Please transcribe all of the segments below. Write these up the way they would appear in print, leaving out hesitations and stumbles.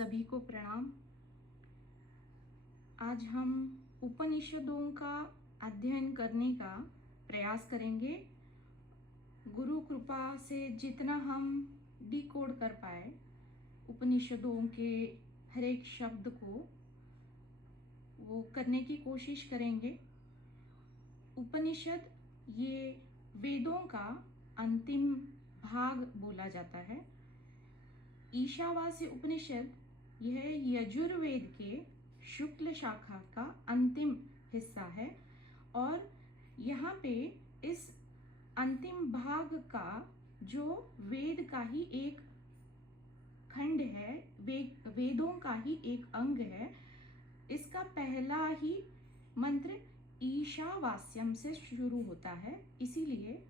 सभी को प्रणाम। आज हम उपनिषदों का अध्ययन करने का प्रयास करेंगे। गुरु कृपा से जितना हम डिकोड कर पाए उपनिषदों के हर एक शब्द को, वो करने की कोशिश करेंगे। उपनिषद ये वेदों का अंतिम भाग बोला जाता है। ईशावास्य उपनिषद यह यजुर्वेद के शुक्ल शाखा का अंतिम हिस्सा है और यहाँ पे इस अंतिम भाग का जो वेद का ही एक खंड है, वेदों का ही एक अंग है, इसका पहला ही मंत्र ईशावास्यम से शुरू होता है, इसीलिए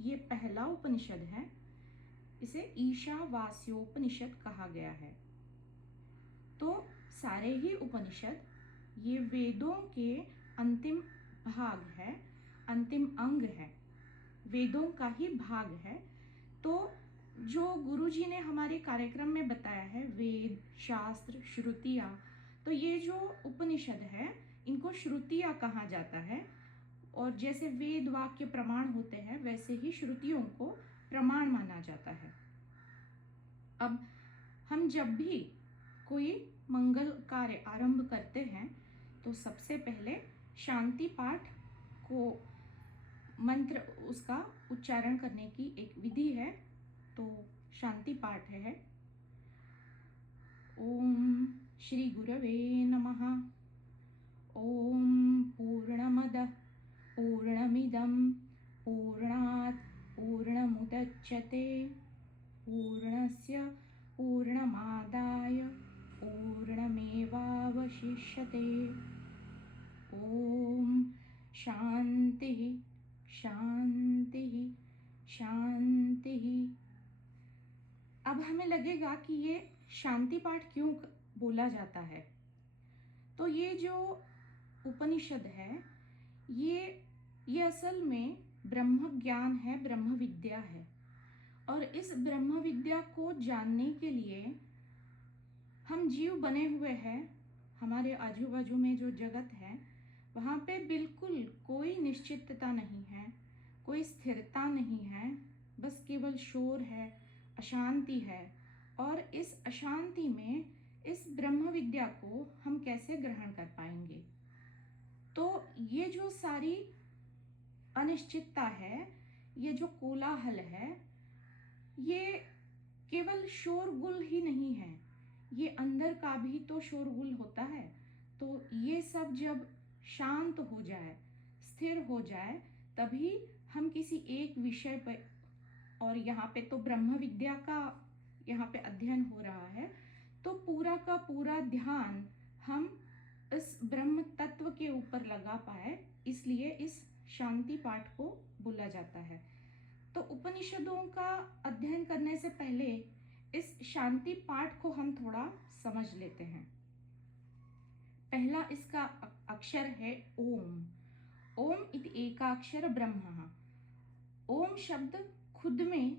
ये पहला उपनिषद है। इसे ईशावास्योपनिषद कहा गया है। तो सारे ही उपनिषद ये वेदों के अंतिम भाग है, अंतिम अंग है, वेदों का ही भाग है। तो जो गुरुजी ने हमारे कार्यक्रम में बताया है, वेद, शास्त्र, श्रुतियाँ, तो ये जो उपनिषद है इनको श्रुतियाँ कहा जाता है। और जैसे वेद वाक्य प्रमाण होते हैं वैसे ही श्रुतियों को प्रमाण माना जाता है। अब हम जब भी कोई मंगल कार्य आरंभ करते हैं तो सबसे पहले शांति पाठ को, मंत्र उसका उच्चारण करने की एक विधि है। तो शांति पाठ है ओम श्री गुरवे नमः। ओम पूर्णमदः पूर्णमिदं पूर्णात् पूर्णमुदच्यते पूर्णस्य पूर्णमादाय पूर्णमेवावशिष्यते। ओम शांति शांति शांति। अब हमें लगेगा कि ये शांति पाठ क्यों बोला जाता है। तो ये जो उपनिषद है ये असल में ब्रह्म ज्ञान है, ब्रह्म विद्या है। और इस ब्रह्म विद्या को जानने के लिए हम जीव बने हुए हैं। हमारे आजू बाजू में जो जगत है वहाँ पे बिल्कुल कोई निश्चितता नहीं है, कोई स्थिरता नहीं है, बस केवल शोर है, अशांति है। और इस अशांति में इस ब्रह्म विद्या को हम कैसे ग्रहण कर पाएंगे। तो ये जो सारी अनिश्चितता है, ये जो कोलाहल है, ये केवल शोरगुल ही नहीं है, ये अंदर का भी तो शोरगुल होता है। तो ये सब जब शांत हो जाए, स्थिर हो जाए, तभी हम किसी एक विषय पर, और यहाँ पे तो ब्रह्म विद्या का यहाँ पे अध्ययन हो रहा है, तो पूरा का पूरा ध्यान हम इस ब्रह्म तत्व के ऊपर लगा पाए, इसलिए इस शांति पाठ को बोला जाता है। तो उपनिषदों का अध्ययन करने से पहले इस शांति पाठ को हम थोड़ा समझ लेते हैं। पहला इसका अक्षर है ओम। ओम इति एकाक्षर ब्रह्म। ओम शब्द खुद में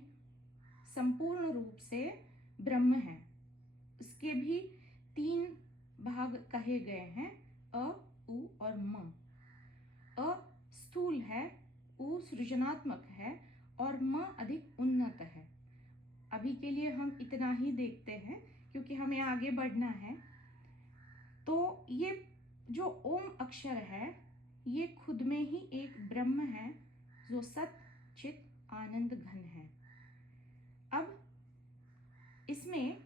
संपूर्ण रूप से ब्रह्म है। इसके भी 3 भाग कहे गए हैं, अ, उ और म। अ स्थूल है, उ सृजनात्मक है और म अधिक उन्नत है। अभी के लिए हम इतना ही देखते हैं क्योंकि हमें आगे बढ़ना है। तो ये जो ओम अक्षर है ये खुद में ही एक ब्रह्म है जो सत चित आनंद घन है। अब इसमें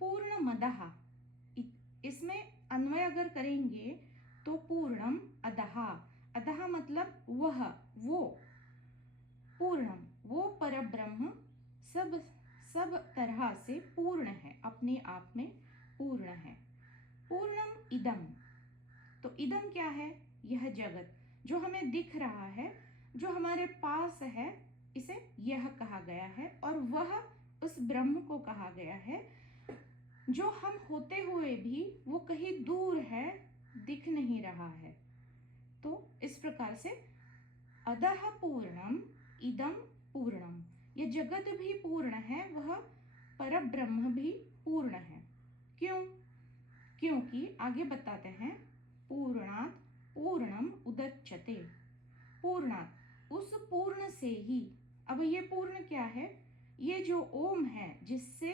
पूर्ण मदः, इसमें अन्वय अगर करेंगे तो पूर्णम अदः। अदः मतलब वह, वो पूर्णम, वो परब्रह्म सब तरह से पूर्ण है, अपने आप में पूर्ण है। पूर्णम इदम, तो इदम क्या है? यह जगत जो हमें दिख रहा है, जो हमारे पास है, इसे यह कहा गया है। और वह उस ब्रह्म को कहा गया है जो हम होते हुए भी वो कहीं दूर है, दिख नहीं रहा है। तो इस प्रकार से अदः पूर्णम इदम पूर्णम, ये जगत भी पूर्ण है, वह परब्रह्म भी पूर्ण है। क्यों? क्योंकि आगे बताते हैं, पूर्णात् पूर्णम उदच्यते। पूर्णात्, उस पूर्ण से ही। अब ये पूर्ण क्या है? ये जो ओम है जिससे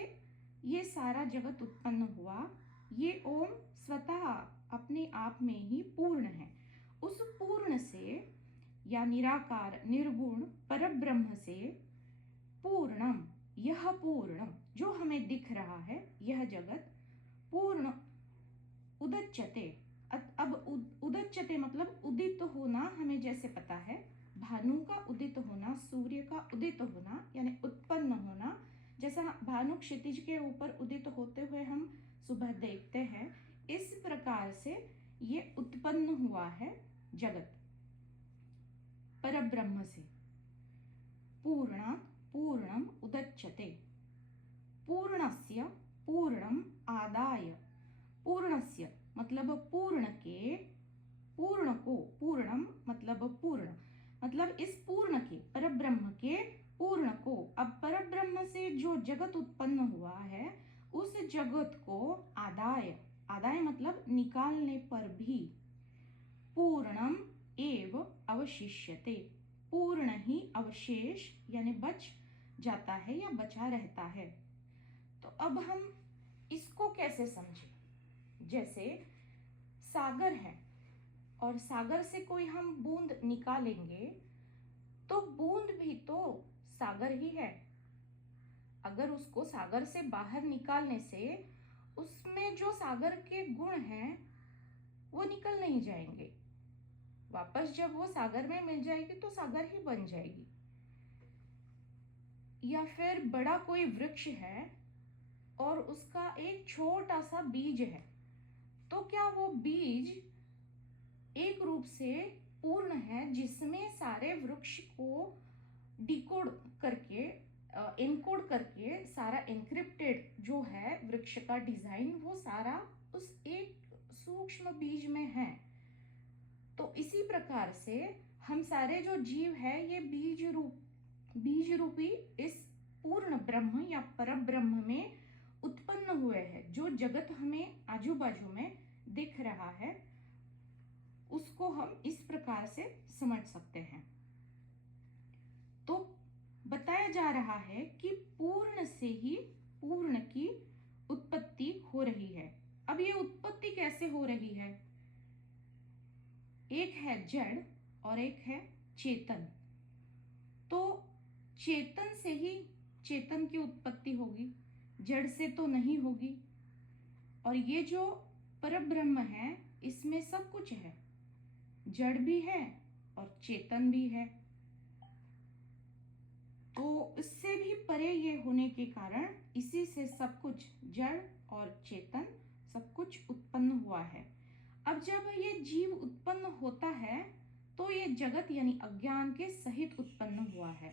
ये सारा जगत उत्पन्न हुआ, ये ओम स्वतः अपने आप में ही पूर्ण है। उस पूर्ण से या निराकार निर्गुण परब्रह्म से पूर्णम, यह पूर्ण जो हमें दिख रहा है, यह जगत पूर्ण उदच्यते। अब उदच्यते मतलब उदित होना। हमें जैसे पता है भानु का उदित होना, सूर्य का उदित होना यानी उत्पन्न होना। जैसा भानु क्षितिज के ऊपर उदित होते हुए हम सुबह देखते हैं, इस प्रकार से ये उत्पन्न हुआ है जगत परब्रह्म से। पूर्णात् पूर्णम उदच्यते। पूर्णस्य पूर्णम आदाय। पूर्णस्य मतलब पूर्ण के, पूर्ण को, पूर्णम मतलब पूर्ण, मतलब इस पूर्ण के, परब्रह्म के पूर्ण को। अब परब्रह्म से जो जगत उत्पन्न हुआ है, उस जगत को आदाय, आदाय मतलब निकालने पर भी, पूर्णम एव अवशिष्यते, पूर्ण ही अवशेष यानी बच जाता है या बचा रहता है। तो अब हम इसको कैसे समझें? जैसे सागर है और सागर से कोई हम बूंद निकालेंगे तो बूंद भी तो सागर ही है। अगर उसको सागर से बाहर निकालने से उसमें जो सागर के गुण हैं वो निकल नहीं जाएंगे। वापस जब वो सागर में मिल जाएगी तो सागर ही बन जाएगी। या फिर बड़ा कोई वृक्ष है और उसका एक छोटा सा बीज है, तो क्या वो बीज एक रूप से पूर्ण है जिसमें सारे वृक्ष को डिकोड करके, एनकोड करके, सारा एन्क्रिप्टेड जो है वृक्ष का डिजाइन वो सारा उस एक सूक्ष्म बीज में है। तो इसी प्रकार से हम सारे जो जीव है ये बीज रूपी इस पूर्ण ब्रह्म या परम ब्रह्म में उत्पन्न हुए हैं। जो जगत हमें आजू बाजू में दिख रहा है उसको हम इस प्रकार से समझ सकते हैं। तो बताया जा रहा है कि पूर्ण से ही पूर्ण की उत्पत्ति हो रही है। अब ये उत्पत्ति कैसे हो रही है? एक है जड़ और एक है चेतन। तो चेतन से ही चेतन की उत्पत्ति होगी, जड़ से तो नहीं होगी। और ये जो परब्रह्म है इसमें सब कुछ है, जड़ भी है और चेतन भी है। तो इससे भी परे ये होने के कारण इसी से सब कुछ, जड़ और चेतन सब कुछ उत्पन्न हुआ है। अब जब ये जीव उत्पन्न होता है तो ये जगत यानी अज्ञान के सहित उत्पन्न हुआ है।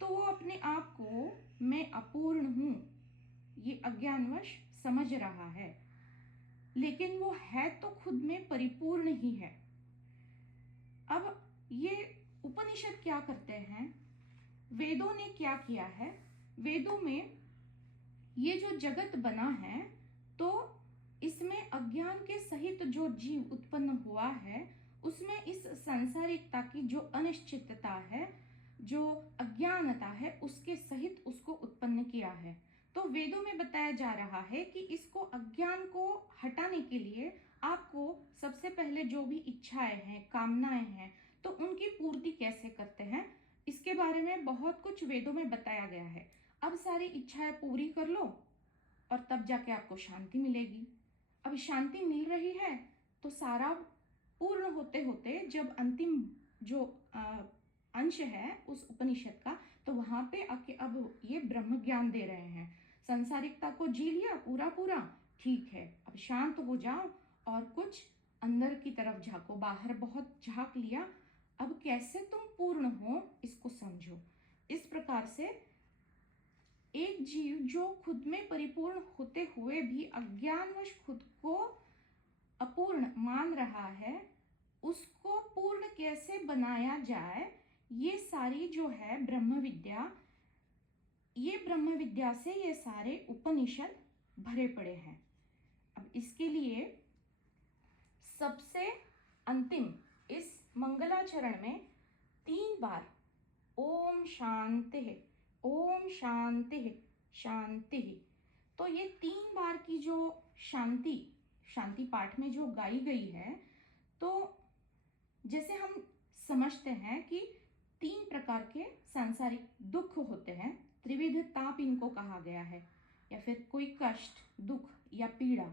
तो वो अपने आप को मैं अपूर्ण हूं ये अज्ञानवश समझ रहा है, लेकिन वो है तो खुद में परिपूर्ण ही है। अब ये उपनिषद क्या करते हैं, वेदों ने क्या किया है? वेदों में ये जो जगत बना है तो इसमें अज्ञान के सहित जो जीव उत्पन्न हुआ है उसमें इस सांसारिकता की जो अनिश्चितता है, जो अज्ञानता है, उसके सहित उसको उत्पन्न किया है। तो वेदों में बताया जा रहा है कि इसको, अज्ञान को हटाने के लिए आपको सबसे पहले जो भी इच्छाएं हैं, कामनाएं हैं, तो उनकी पूर्ति कैसे करते हैं इसके बारे में बहुत कुछ वेदों में बताया गया है। अब सारी इच्छाएं पूरी कर लो और तब जाके आपको शांति मिलेगी। अब शांति मिल रही है तो सारा पूर्ण होते होते जब अंतिम जो अंश है उस उपनिषद का, तो वहां पे आके अब ये ब्रह्म ज्ञान दे रहे हैं। संसारिकता को जी लिया पूरा पूरा, ठीक है, अब शांत हो जाओ और कुछ अंदर की तरफ झांको। बाहर बहुत झांक लिया, अब कैसे तुम पूर्ण हो इसको समझो। इस प्रकार से एक जीव जो खुद में परिपूर्ण होते हुए भी अज्ञानवश खुद को अपूर्ण मान रहा है, उसको पूर्ण कैसे बनाया जाए, ये सारी जो है ब्रह्म विद्या, ये ब्रह्म विद्या से ये सारे उपनिषद भरे पड़े हैं। अब इसके लिए सबसे अंतिम इस मंगलाचरण में 3 बार ओम शांति, ओम शांति, शांति। तो ये 3 बार की जो शांति शांति पाठ में जो गाई गई है, तो जैसे हम समझते हैं कि 3 प्रकार के सांसारिक दुख होते हैं, त्रिविध ताप इनको कहा गया है, या फिर कोई कष्ट, दुख या पीड़ा।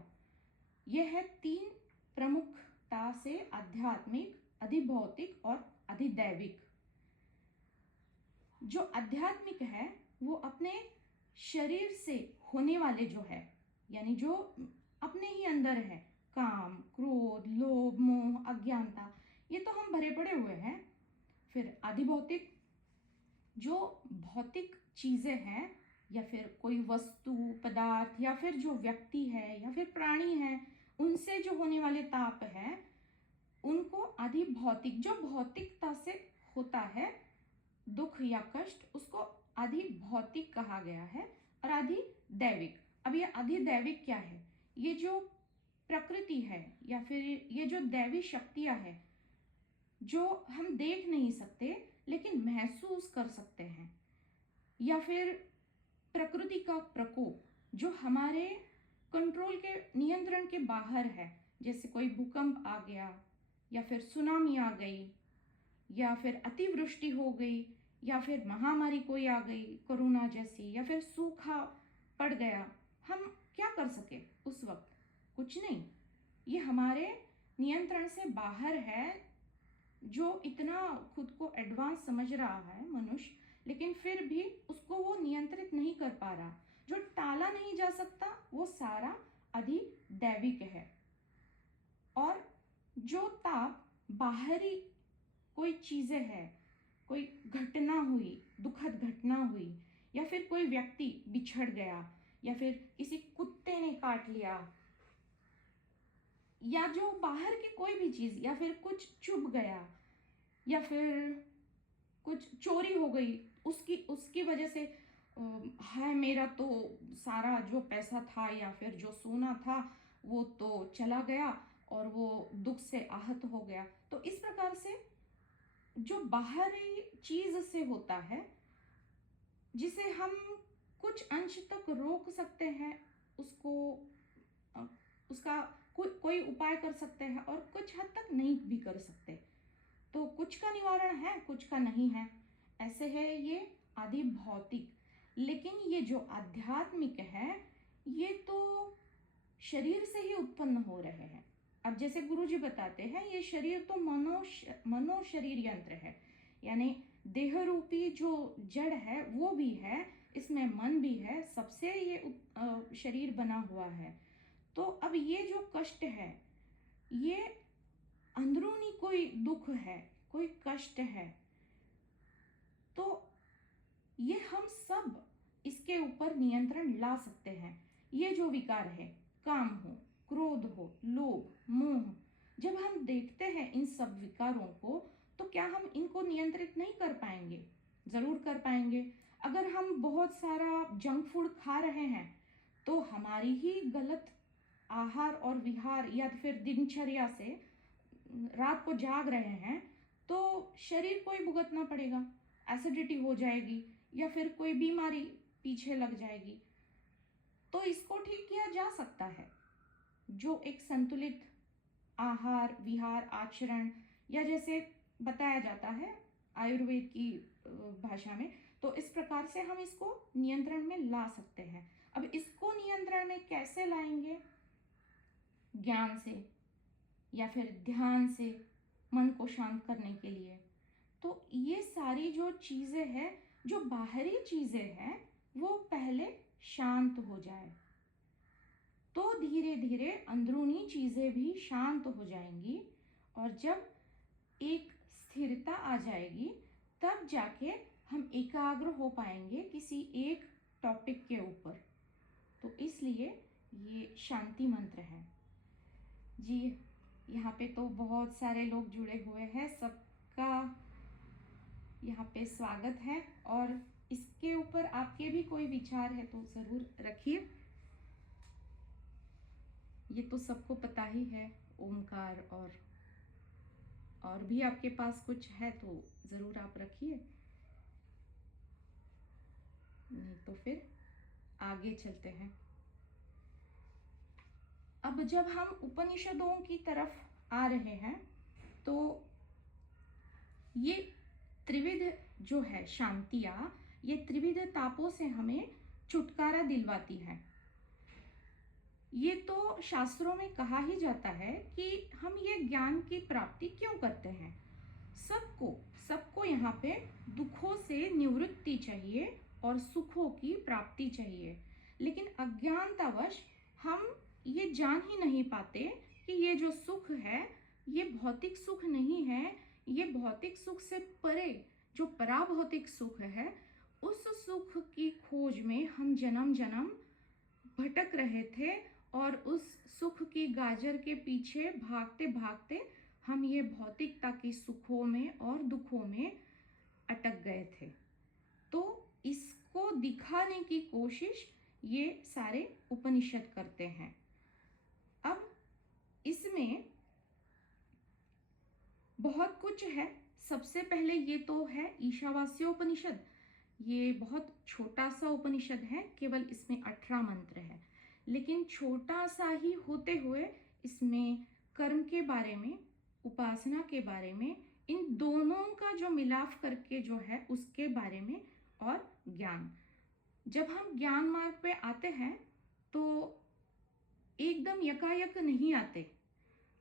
यह है 3 प्रमुखता से आध्यात्मिक, अधिभौतिक और अधिदैविक। जो आध्यात्मिक है वो अपने शरीर से होने वाले जो है, यानी जो अपने ही अंदर है, काम, क्रोध, लोभ, मोह, अज्ञानता, ये तो हम भरे पड़े हुए हैं। फिर अधिभौतिक, जो भौतिक चीजें हैं, या फिर कोई वस्तु, पदार्थ, या फिर जो व्यक्ति है या फिर प्राणी है, उनसे जो होने वाले ताप है, उनको अधिभौतिक, जो भौतिकता से होता है दुख या कष्ट, उसको अधिभौतिक कहा गया है। और अधिदैविक, अब ये अधिदैविक क्या है? ये जो प्रकृति है या फिर ये जो दैवी शक्तियां है, जो हम देख नहीं सकते लेकिन महसूस कर सकते हैं, या फिर प्रकृति का प्रकोप जो हमारे कंट्रोल के, नियंत्रण के बाहर है, जैसे कोई भूकंप आ गया, या फिर सुनामी आ गई, या फिर अतिवृष्टि हो गई, या फिर महामारी कोई आ गई कोरोना जैसी, या फिर सूखा पड़ गया। हम क्या कर सके उस वक्त? कुछ नहीं। ये हमारे नियंत्रण से बाहर है। जो इतना खुद को एडवांस समझ रहा है मनुष्य, लेकिन फिर भी उसको वो नियंत्रित नहीं कर पा रहा। जो टाला नहीं जा सकता वो सारा अधिदैविक है। और जो ताप बाहरी कोई चीजें है, कोई घटना हुई, दुखद घटना हुई, या फिर कोई व्यक्ति बिछड़ गया, या फिर किसी कुत्ते ने काट लिया, या जो बाहर की कोई भी चीज, या फिर कुछ चुभ गया, या फिर कुछ चोरी हो गई, उसकी वजह से है मेरा तो सारा जो पैसा था या फिर जो सोना था वो तो चला गया और वो दुख से आहत हो गया। तो इस प्रकार से जो बाहरी चीज से होता है, जिसे हम कुछ अंश तक रोक सकते हैं, उसको उसका कोई उपाय कर सकते हैं और कुछ हद तक नहीं भी कर सकते। तो कुछ का निवारण है, कुछ का नहीं है। ऐसे है ये आदि भौतिक। लेकिन ये जो आध्यात्मिक है, ये तो शरीर से ही उत्पन्न हो रहे हैं। अब जैसे गुरुजी बताते हैं, ये शरीर तो मनो शरीर यंत्र है, यानी देह रूपी जो जड़ है वो भी है, इसमें मन भी है, सबसे ये शरीर बना हुआ है। तो अब ये जो कष्ट है, ये अंदरूनी कोई दुख है, कोई कष्ट है, तो ये हम सब इसके ऊपर नियंत्रण ला सकते हैं। ये जो विकार है, काम हो, क्रोध हो, लोभ, मोह, जब हम देखते हैं इन सब विकारों को, तो क्या हम इनको नियंत्रित नहीं कर पाएंगे? जरूर कर पाएंगे। अगर हम बहुत सारा जंक फूड खा रहे हैं, तो हमारी ही गलत आहार और विहार या फिर दिनचर्या से रात को जाग रहे हैं, तो शरीर को ही भुगतना पड़ेगा। एसिडिटी हो जाएगी या फिर कोई बीमारी पीछे लग जाएगी। तो इसको ठीक किया जा सकता है, जो एक संतुलित आहार, विहार, आचरण, या जैसे बताया जाता है आयुर्वेद की भाषा में, तो इस प्रकार से हम इसको नियंत्रण में ला सकते हैं। अब इसको नियंत्रण में कैसे लाएंगे? ज्ञान से या फिर ध्यान से, मन को शांत करने के लिए। तो ये सारी जो चीजें हैं, जो बाहरी चीजें हैं, वो पहले शांत हो जाए, तो धीरे धीरे अंदरूनी चीजें भी शांत हो जाएंगी। और जब एक स्थिरता आ जाएगी, तब जाके हम एकाग्र हो पाएंगे किसी एक टॉपिक के ऊपर। तो इसलिए ये शांति मंत्र है जी। यहाँ पे तो बहुत सारे लोग जुड़े हुए हैं, सबका यहाँ पे स्वागत है। और इसके ऊपर आपके भी कोई विचार है तो ज़रूर रखिए। ये तो सबको पता ही है, ओमकार। और भी आपके पास कुछ है तो ज़रूर आप रखिए, नहीं तो फिर आगे चलते हैं। अब जब हम उपनिषदों की तरफ आ रहे हैं तो ये त्रिविध जो है शांतियाँ, ये त्रिविध तापों से हमें छुटकारा दिलवाती है। ये तो शास्त्रों में कहा ही जाता है कि हम ये ज्ञान की प्राप्ति क्यों करते हैं। सबको सबको यहाँ पे दुखों से निवृत्ति चाहिए और सुखों की प्राप्ति चाहिए, लेकिन अज्ञानतावश हम ये जान ही नहीं पाते कि ये जो सुख है ये भौतिक सुख नहीं है। ये भौतिक सुख से परे जो पराभौतिक सुख है, उस सुख की खोज में हम जन्म जन्म भटक रहे थे और उस सुख की गाजर के पीछे भागते भागते हम ये भौतिकता की सुखों में और दुखों में अटक गए थे। तो इसको दिखाने की कोशिश ये सारे उपनिषद करते हैं। अब इसमें बहुत कुछ है। सबसे पहले ये तो है ईशावास्योपनिषद। ये बहुत छोटा सा उपनिषद है, केवल इसमें 18 मंत्र है, लेकिन छोटा सा ही होते हुए इसमें कर्म के बारे में, उपासना के बारे में, इन दोनों का जो मिलाप करके जो है उसके बारे में, और ज्ञान। जब हम ज्ञान मार्ग पे आते हैं तो एकदम यकायक नहीं आते।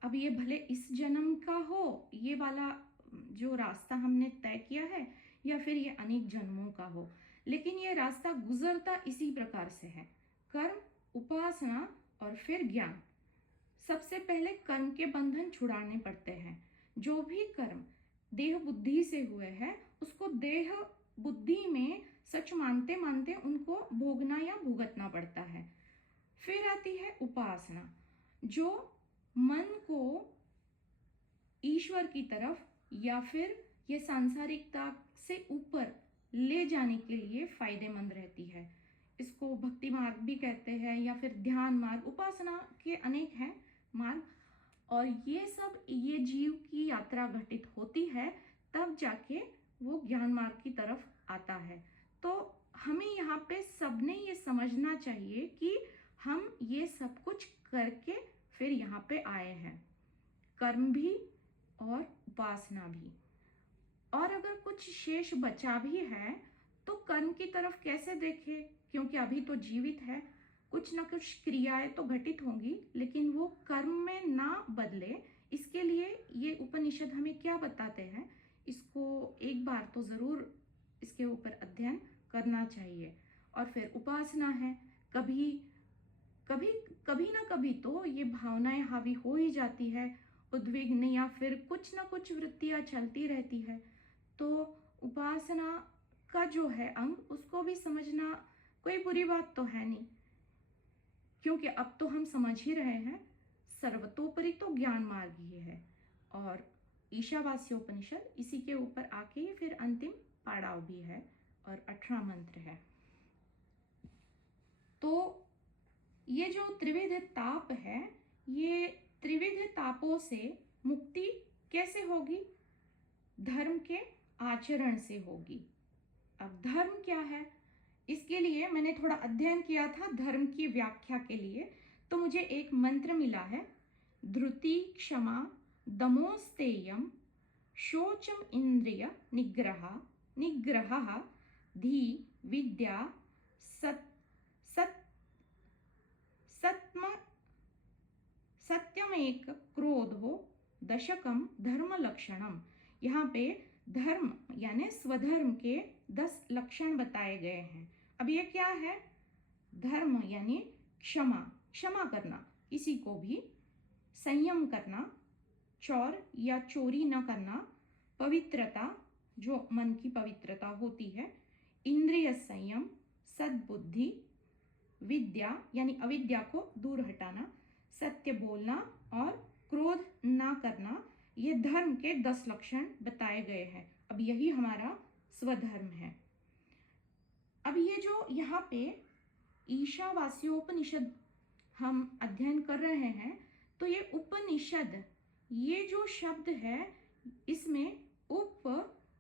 अब ये भले इस जन्म का हो, ये वाला जो रास्ता हमने तय किया है, या फिर ये अनेक जन्मों का हो, लेकिन ये रास्ता गुजरता इसी प्रकार से है। कर्म, उपासना और फिर ज्ञान। सबसे पहले कर्म के बंधन छुड़ाने पड़ते हैं। जो भी कर्म देह बुद्धि से हुए हैं उसको देह बुद्धि में सच मानते मानते उनको भोगना या भुगतना पड़ता है। फिर आती है उपासना, जो मन को ईश्वर की तरफ या फिर ये सांसारिकता से ऊपर ले जाने के लिए फायदेमंद रहती है। इसको भक्ति मार्ग भी कहते हैं या फिर ध्यान मार्ग। उपासना के अनेक हैं मार्ग, और ये सब ये जीव की यात्रा घटित होती है तब जाके वो ज्ञान मार्ग की तरफ आता है। तो हमें यहाँ पे सबने ये समझना चाहिए कि हम ये सब कुछ करके फिर यहाँ पे आए हैं, कर्म भी और उपासना भी। और अगर कुछ शेष बचा भी है तो कर्म की तरफ कैसे देखें, क्योंकि अभी तो जीवित है, कुछ ना कुछ क्रियाएं तो घटित होंगी, लेकिन वो कर्म में ना बदले, इसके लिए ये उपनिषद हमें क्या बताते हैं, इसको एक बार तो ज़रूर इसके ऊपर अध्ययन करना चाहिए। और फिर उपासना है। कभी कभी कभी ना कभी तो ये भावनाएं हावी हो ही जाती है, उद्विग्न या फिर कुछ ना कुछ वृत्तियां चलती रहती है। तो उपासना का जो है अंग, उसको भी समझना कोई बुरी बात तो है नहीं, क्योंकि अब तो हम समझ ही रहे हैं सर्वतोपरि तो ज्ञान मार्ग ही है। और ईशावास्योपनिषद इसी के ऊपर आके फिर अंतिम पड़ाव भी है और 18 मंत्र है। तो ये जो त्रिविध ताप है, ये त्रिविध तापों से मुक्ति कैसे होगी? धर्म के आचरण से होगी। अब धर्म क्या है, इसके लिए मैंने थोड़ा अध्ययन किया था धर्म की व्याख्या के लिए। तो मुझे एक मंत्र मिला है, धृति क्षमा दमोस्तेयम शोचम इंद्रिय निग्रह निग्रह धी विद्या सत सत सत्म सत्यमेक क्रोधो दशकम धर्म लक्षणम। यहाँ पे धर्म यानी स्वधर्म के 10 लक्षण बताए गए हैं। अब ये क्या है? धर्म यानी क्षमा, क्षमा करना किसी को भी, संयम करना, चोर या चोरी न करना, पवित्रता जो मन की पवित्रता होती है, इंद्रिय संयम, सद्बुद्धि, विद्या यानी अविद्या को दूर हटाना, सत्य बोलना और क्रोध ना करना। ये धर्म के 10 लक्षण बताए गए हैं। अब यही हमारा स्वधर्म है। अब ये जो यहाँ पे ईशावास्योपनिषद हम अध्ययन कर रहे हैं, तो ये उपनिषद, ये जो शब्द है इसमें उप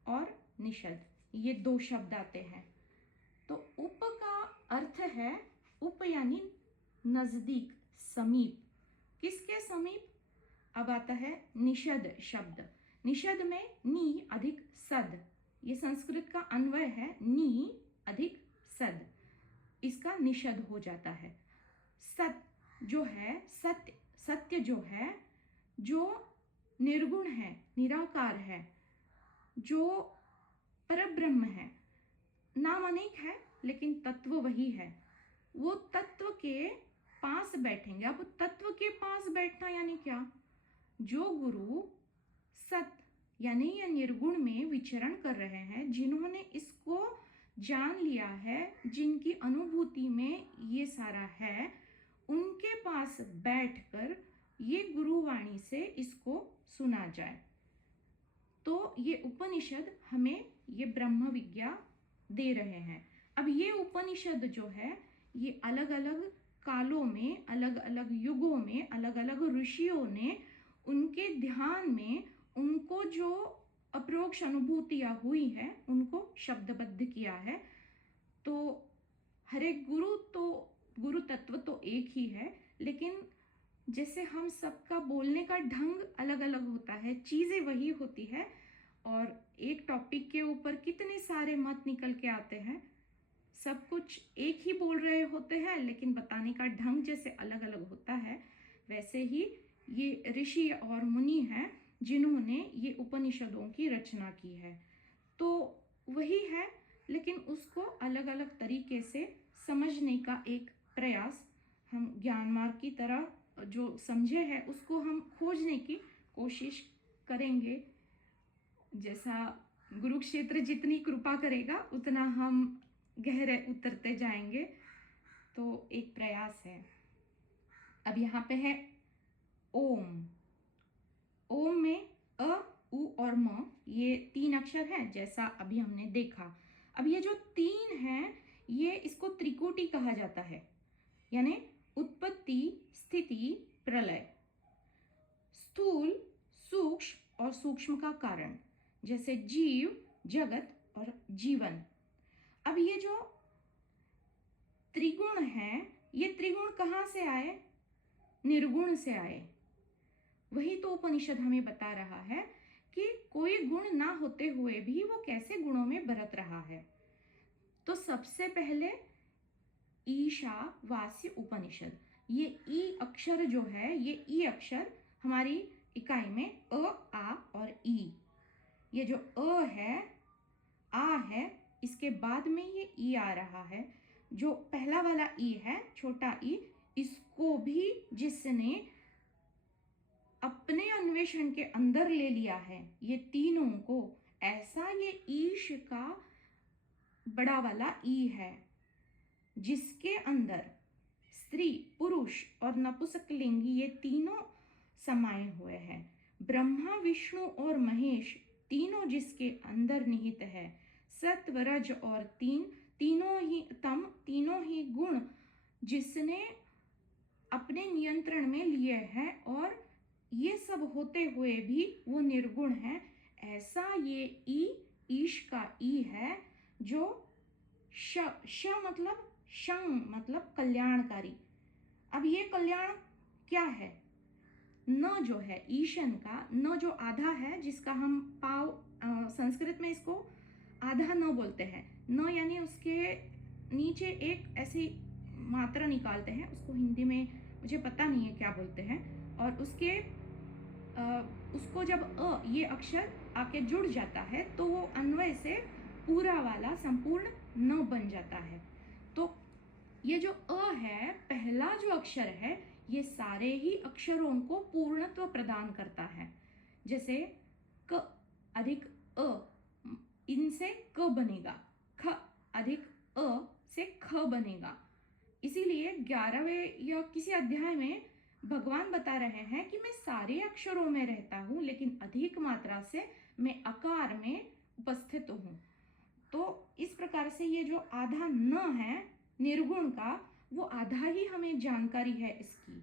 और निषद, ये दो शब्द आते हैं। तो उप का अर्थ है, उप यानी नजदीक, समीप। किसके समीप? अब आता है निषद शब्द। निषद में नी अधिक सद, ये संस्कृत का अन्वय है, नी अधिक सद, इसका निषद हो जाता है। सत्य जो है, सत्य, सत्य जो है, जो निर्गुण है, निराकार है, जो परब्रह्म है, नाम अनेक है लेकिन तत्व वही है, वो तत्व के पास बैठेंगे। अब तत्व के पास बैठना यानी क्या? जो गुरु सत्य यानी या निर्गुण में विचरण कर रहे हैं, जिन्होंने इसको जान लिया है, जिनकी अनुभूति में ये सारा है, उनके पास बैठकर ये गुरुवाणी से इसको सुना जाए। तो ये उपनिषद हमें ये ब्रह्म विज्ञा दे रहे हैं। अब ये उपनिषद जो है, ये अलग अलग कालों में, अलग अलग युगों में, अलग अलग ऋषियों ने उनके ध्यान में उनको जो अप्रोक्ष अनुभूतियां हुई हैं, उनको शब्दबद्ध किया है। तो हर एक गुरु तत्व तो एक ही है, लेकिन जैसे हम सबका बोलने का ढंग अलग अलग होता है, चीज़ें वही होती है, और एक टॉपिक के ऊपर कितने सारे मत निकल के आते हैं, सब कुछ एक ही बोल रहे होते हैं, लेकिन बताने का ढंग जैसे अलग अलग होता है, वैसे ही ये ऋषि और मुनि हैं जिन्होंने ये उपनिषदों की रचना की है। तो वही है, लेकिन उसको अलग अलग तरीके से समझने का एक प्रयास, हम ज्ञान मार्ग की तरह जो समझे हैं उसको हम खोजने की कोशिश करेंगे। जैसा गुरुक्षेत्र जितनी कृपा करेगा उतना हम गहरे उतरते जाएंगे, तो एक प्रयास है। अब यहाँ पे है ओम। ओम में अ, उ और म, ये तीन अक्षर हैं, जैसा अभी हमने देखा। अब ये जो तीन हैं, ये इसको त्रिकोटि कहा जाता है, यानी उत्पत्ति, स्थिति, प्रलय, स्थूल, सूक्ष्म और सूक्ष्म का कारण, जैसे जीव, जगत और जीवन। अब ये जो त्रिगुण हैं, ये त्रिगुण कहाँ से आए? निर्गुण से आए। वही तो उपनिषद हमें बता रहा है कि कोई गुण ना होते हुए भी वो कैसे गुणों में बरत रहा है। तो सबसे पहले ईशावास्य उपनिषद, ये ई अक्षर जो है, ये ई अक्षर हमारी इकाई में अ, आ और ई, ये जो अ है, आ है, इसके बाद में ये ई आ रहा है। जो पहला वाला ई है, छोटा ई, इसको भी जिसने अपने अन्वेषण के अंदर ले लिया है, ये तीनों को, ऐसा ये ईश का बड़ा वाला ई है, जिसके अंदर स्त्री, पुरुष और नपुंसकलिंग ये तीनों समाये हुए हैं। ब्रह्मा, विष्णु और महेश तीनों जिसके अंदर निहित है। सत्व, रज और तीनों ही गुण जिसने अपने नियंत्रण में लिए हैं, और ये सब होते हुए भी वो निर्गुण है। ऐसा ये ईश का ई है, जो श मतलब शं मतलब कल्याणकारी। अब ये कल्याण क्या है? न जो है ईशन का, न जो आधा है, जिसका हम पाव संस्कृत में इसको आधा न बोलते हैं। न यानी उसके नीचे एक ऐसी मात्रा निकालते हैं, उसको हिंदी में मुझे पता नहीं है क्या बोलते हैं, और उसको जब अ ये अक्षर आके जुड़ जाता है, तो वो अन्वय से पूरा वाला संपूर्ण न बन जाता है। तो ये जो अ है, पहला जो अक्षर है, ये सारे ही अक्षरों को पूर्णत्व प्रदान करता है। जैसे क अधिक अ, इनसे क बनेगा, ख अधिक अ से ख बनेगा। इसीलिए 11वें या किसी अध्याय में भगवान बता रहे हैं कि मैं सारे अक्षरों में रहता हूं, लेकिन अधिक मात्रा से मैं आकार में उपस्थित हूं। तो इस प्रकार से ये जो आधा न है निर्गुण का, वो आधा ही हमें जानकारी है इसकी।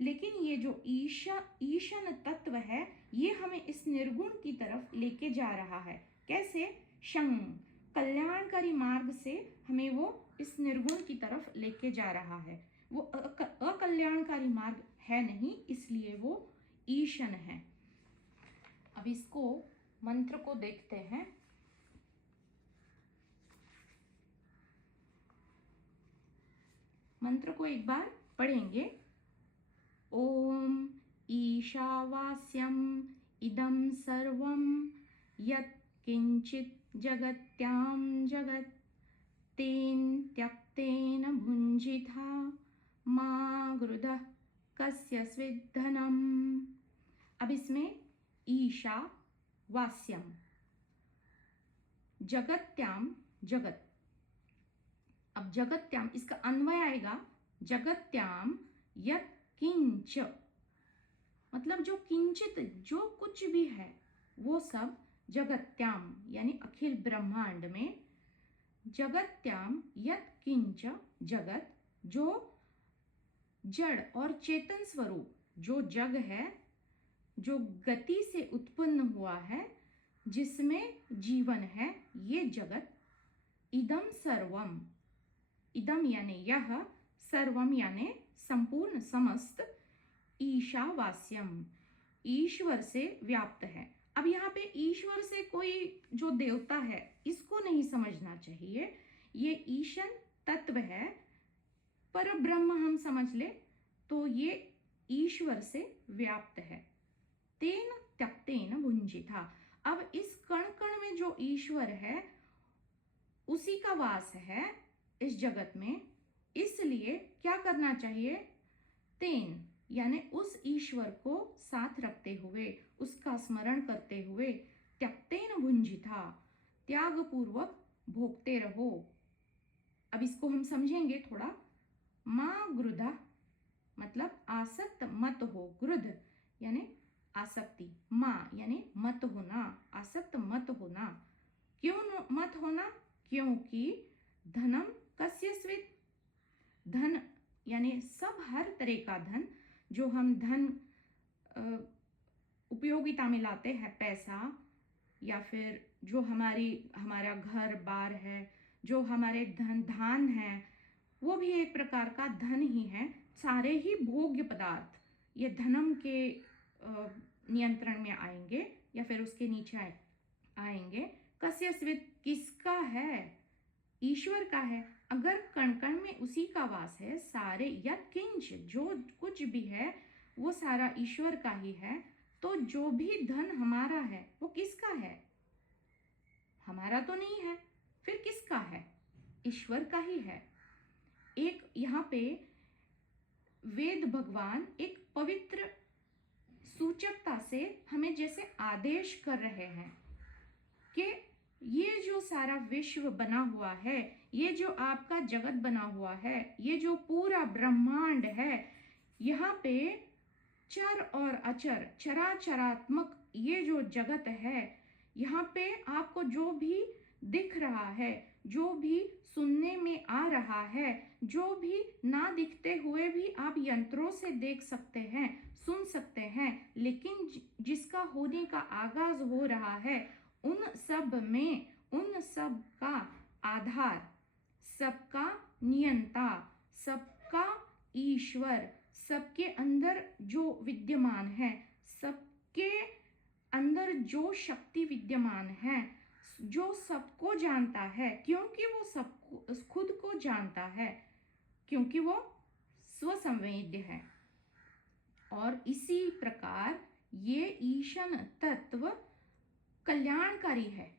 लेकिन ये जो ईशन तत्व है ये हमें इस निर्गुण की तरफ लेके जा रहा है। कैसे? शंग, कल्याणकारी मार्ग से हमें वो इस निर्गुण की तरफ लेके जा रहा है। वो अकल्याणकारी मार्ग है नहीं, इसलिए वो ईशन है। अब इसको मंत्र को देखते हैं। मंत्र को एक बार पढ़ेंगे। ओम ईशावास्यम इदं सर्वं यत् किंचित जगत्याम जगत तेन त्यक्तेन भुंजिथा मा गृधः कस्य स्विद्धनम्। अब इसमें ईशा वास्यम, जगत्याम जगत। अब जगत्याम इसका अन्वय आएगा जगत्याम यत् किंच, मतलब जो किंचित, जो कुछ भी है वो सब जगत्याम यानी अखिल ब्रह्मांड में, जगत्याम यत् किंच जगत, जो जड़ और चेतन स्वरूप जो जग है, जो गति से उत्पन्न हुआ है, जिसमें जीवन है, ये जगत। इदम सर्वम, इदम यानी यह, सर्वम यानी संपूर्ण समस्त, ईशावास्यम ईश्वर से व्याप्त है। अब यहाँ पे ईश्वर से कोई जो देवता है इसको नहीं समझना चाहिए, ये ईशन तत्व है, पर ब्रह्म हम समझ ले तो ये ईश्वर से व्याप्त है। तेन त्यक्तेन भुंजिथा, अब इस कण कण में जो ईश्वर है उसी का वास है इस जगत में, इसलिए क्या करना चाहिए? तेन यानी उस ईश्वर को साथ रखते हुए, उसका स्मरण करते हुए, त्यक्तेन भुंजिथा त्याग पूर्वक भोगते रहो। अब इसको हम समझेंगे थोड़ा। मां गृधा मतलब आसक्त मत हो, गृध यानी आसक्ति, मां यानी मत होना, आसक्त मत होना। क्यों मत होना? क्योंकि धनम कस्य स्वित्, धन यानी सब हर तरह का धन, जो हम धन उपयोगिता में लाते हैं, पैसा या फिर जो हमारा घर बार है, जो हमारे धान है, वो भी एक प्रकार का धन ही है। सारे ही भोग्य पदार्थ ये धनम के नियंत्रण में आएंगे या फिर उसके नीचे आएंगे। कस्य स्वित्, किसका है? ईश्वर का है। अगर कण कण में उसी का वास है, सारे यत् किंच जो कुछ भी है वो सारा ईश्वर का ही है, तो जो भी धन हमारा है वो किसका है? हमारा तो नहीं है, फिर किसका है? ईश्वर का ही है। एक यहाँ पे वेद भगवान एक पवित्र सूचकता से हमें जैसे आदेश कर रहे हैं कि ये जो सारा विश्व बना हुआ है, ये जो आपका जगत बना हुआ है, ये जो पूरा ब्रह्मांड है, यहाँ पे चर और अचर, चराचरात्मक ये जो जगत है, यहाँ पे आपको जो भी दिख रहा है, जो भी सुनने में आ रहा है, जो भी ना दिखते हुए भी आप यंत्रों से देख सकते हैं, सुन सकते हैं, लेकिन जिसका होने का आगाज हो रहा है, उन सब में, उन सब का आधार, सबका नियंता, सबका ईश्वर, सबके अंदर जो विद्यमान है, सबके अंदर जो शक्ति विद्यमान है, जो सबको जानता है, क्योंकि वो सबको खुद को जानता है, क्योंकि वो स्वसंवेद्य है। और इसी प्रकार ये ईशन तत्व कल्याणकारी है।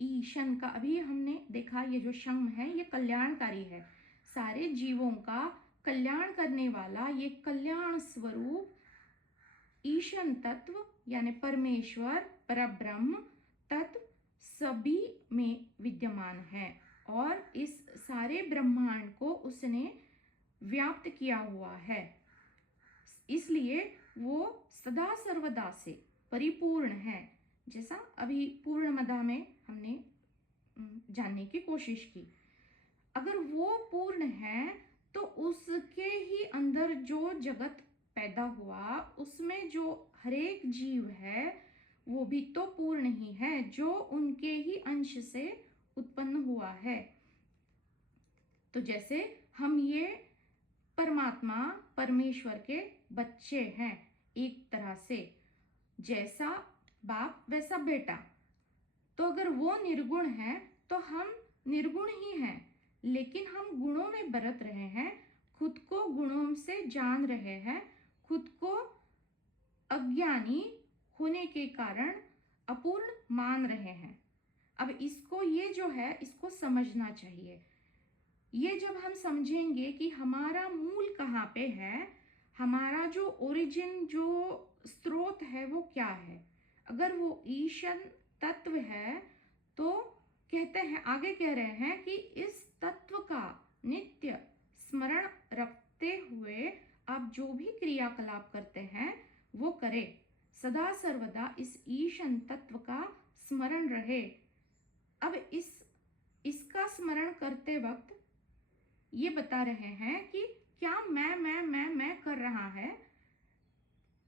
ईशन का अभी हमने देखा, ये जो शम है ये कल्याणकारी है, सारे जीवों का कल्याण करने वाला ये कल्याण स्वरूप ईशन तत्व यानी परमेश्वर परब्रह्म तत्व सभी में विद्यमान है और इस सारे ब्रह्मांड को उसने व्याप्त किया हुआ है, इसलिए वो सदा सर्वदा से परिपूर्ण है। जैसा अभी पूर्णमदा में हमने जानने की कोशिश की, अगर वो पूर्ण है तो उसके ही अंदर जो जगत पैदा हुआ, उसमें जो हरेक जीव है वो भी तो पूर्ण ही है, जो उनके ही अंश से उत्पन्न हुआ है। तो जैसे हम ये परमात्मा परमेश्वर के बच्चे हैं, एक तरह से जैसा बाप वैसा बेटा। तो अगर वो निर्गुण है तो हम निर्गुण ही हैं, लेकिन हम गुणों में बरत रहे हैं, खुद को गुणों से जान रहे हैं, खुद को अज्ञानी होने के कारण अपूर्ण मान रहे हैं। अब इसको, ये जो है इसको समझना चाहिए। ये जब हम समझेंगे कि हमारा मूल कहाँ पे है, हमारा जो ओरिजिन, जो स्रोत है वो क्या है, अगर वो ईशन तत्व है तो कहते हैं, आगे कह रहे हैं कि इस तत्व का नित्य स्मरण रखते हुए आप जो भी क्रियाकलाप करते हैं वो करें, सदा सर्वदा इस ईशन तत्व का स्मरण रहे। अब इसका स्मरण करते वक्त ये बता रहे हैं कि क्या मैं कर रहा है,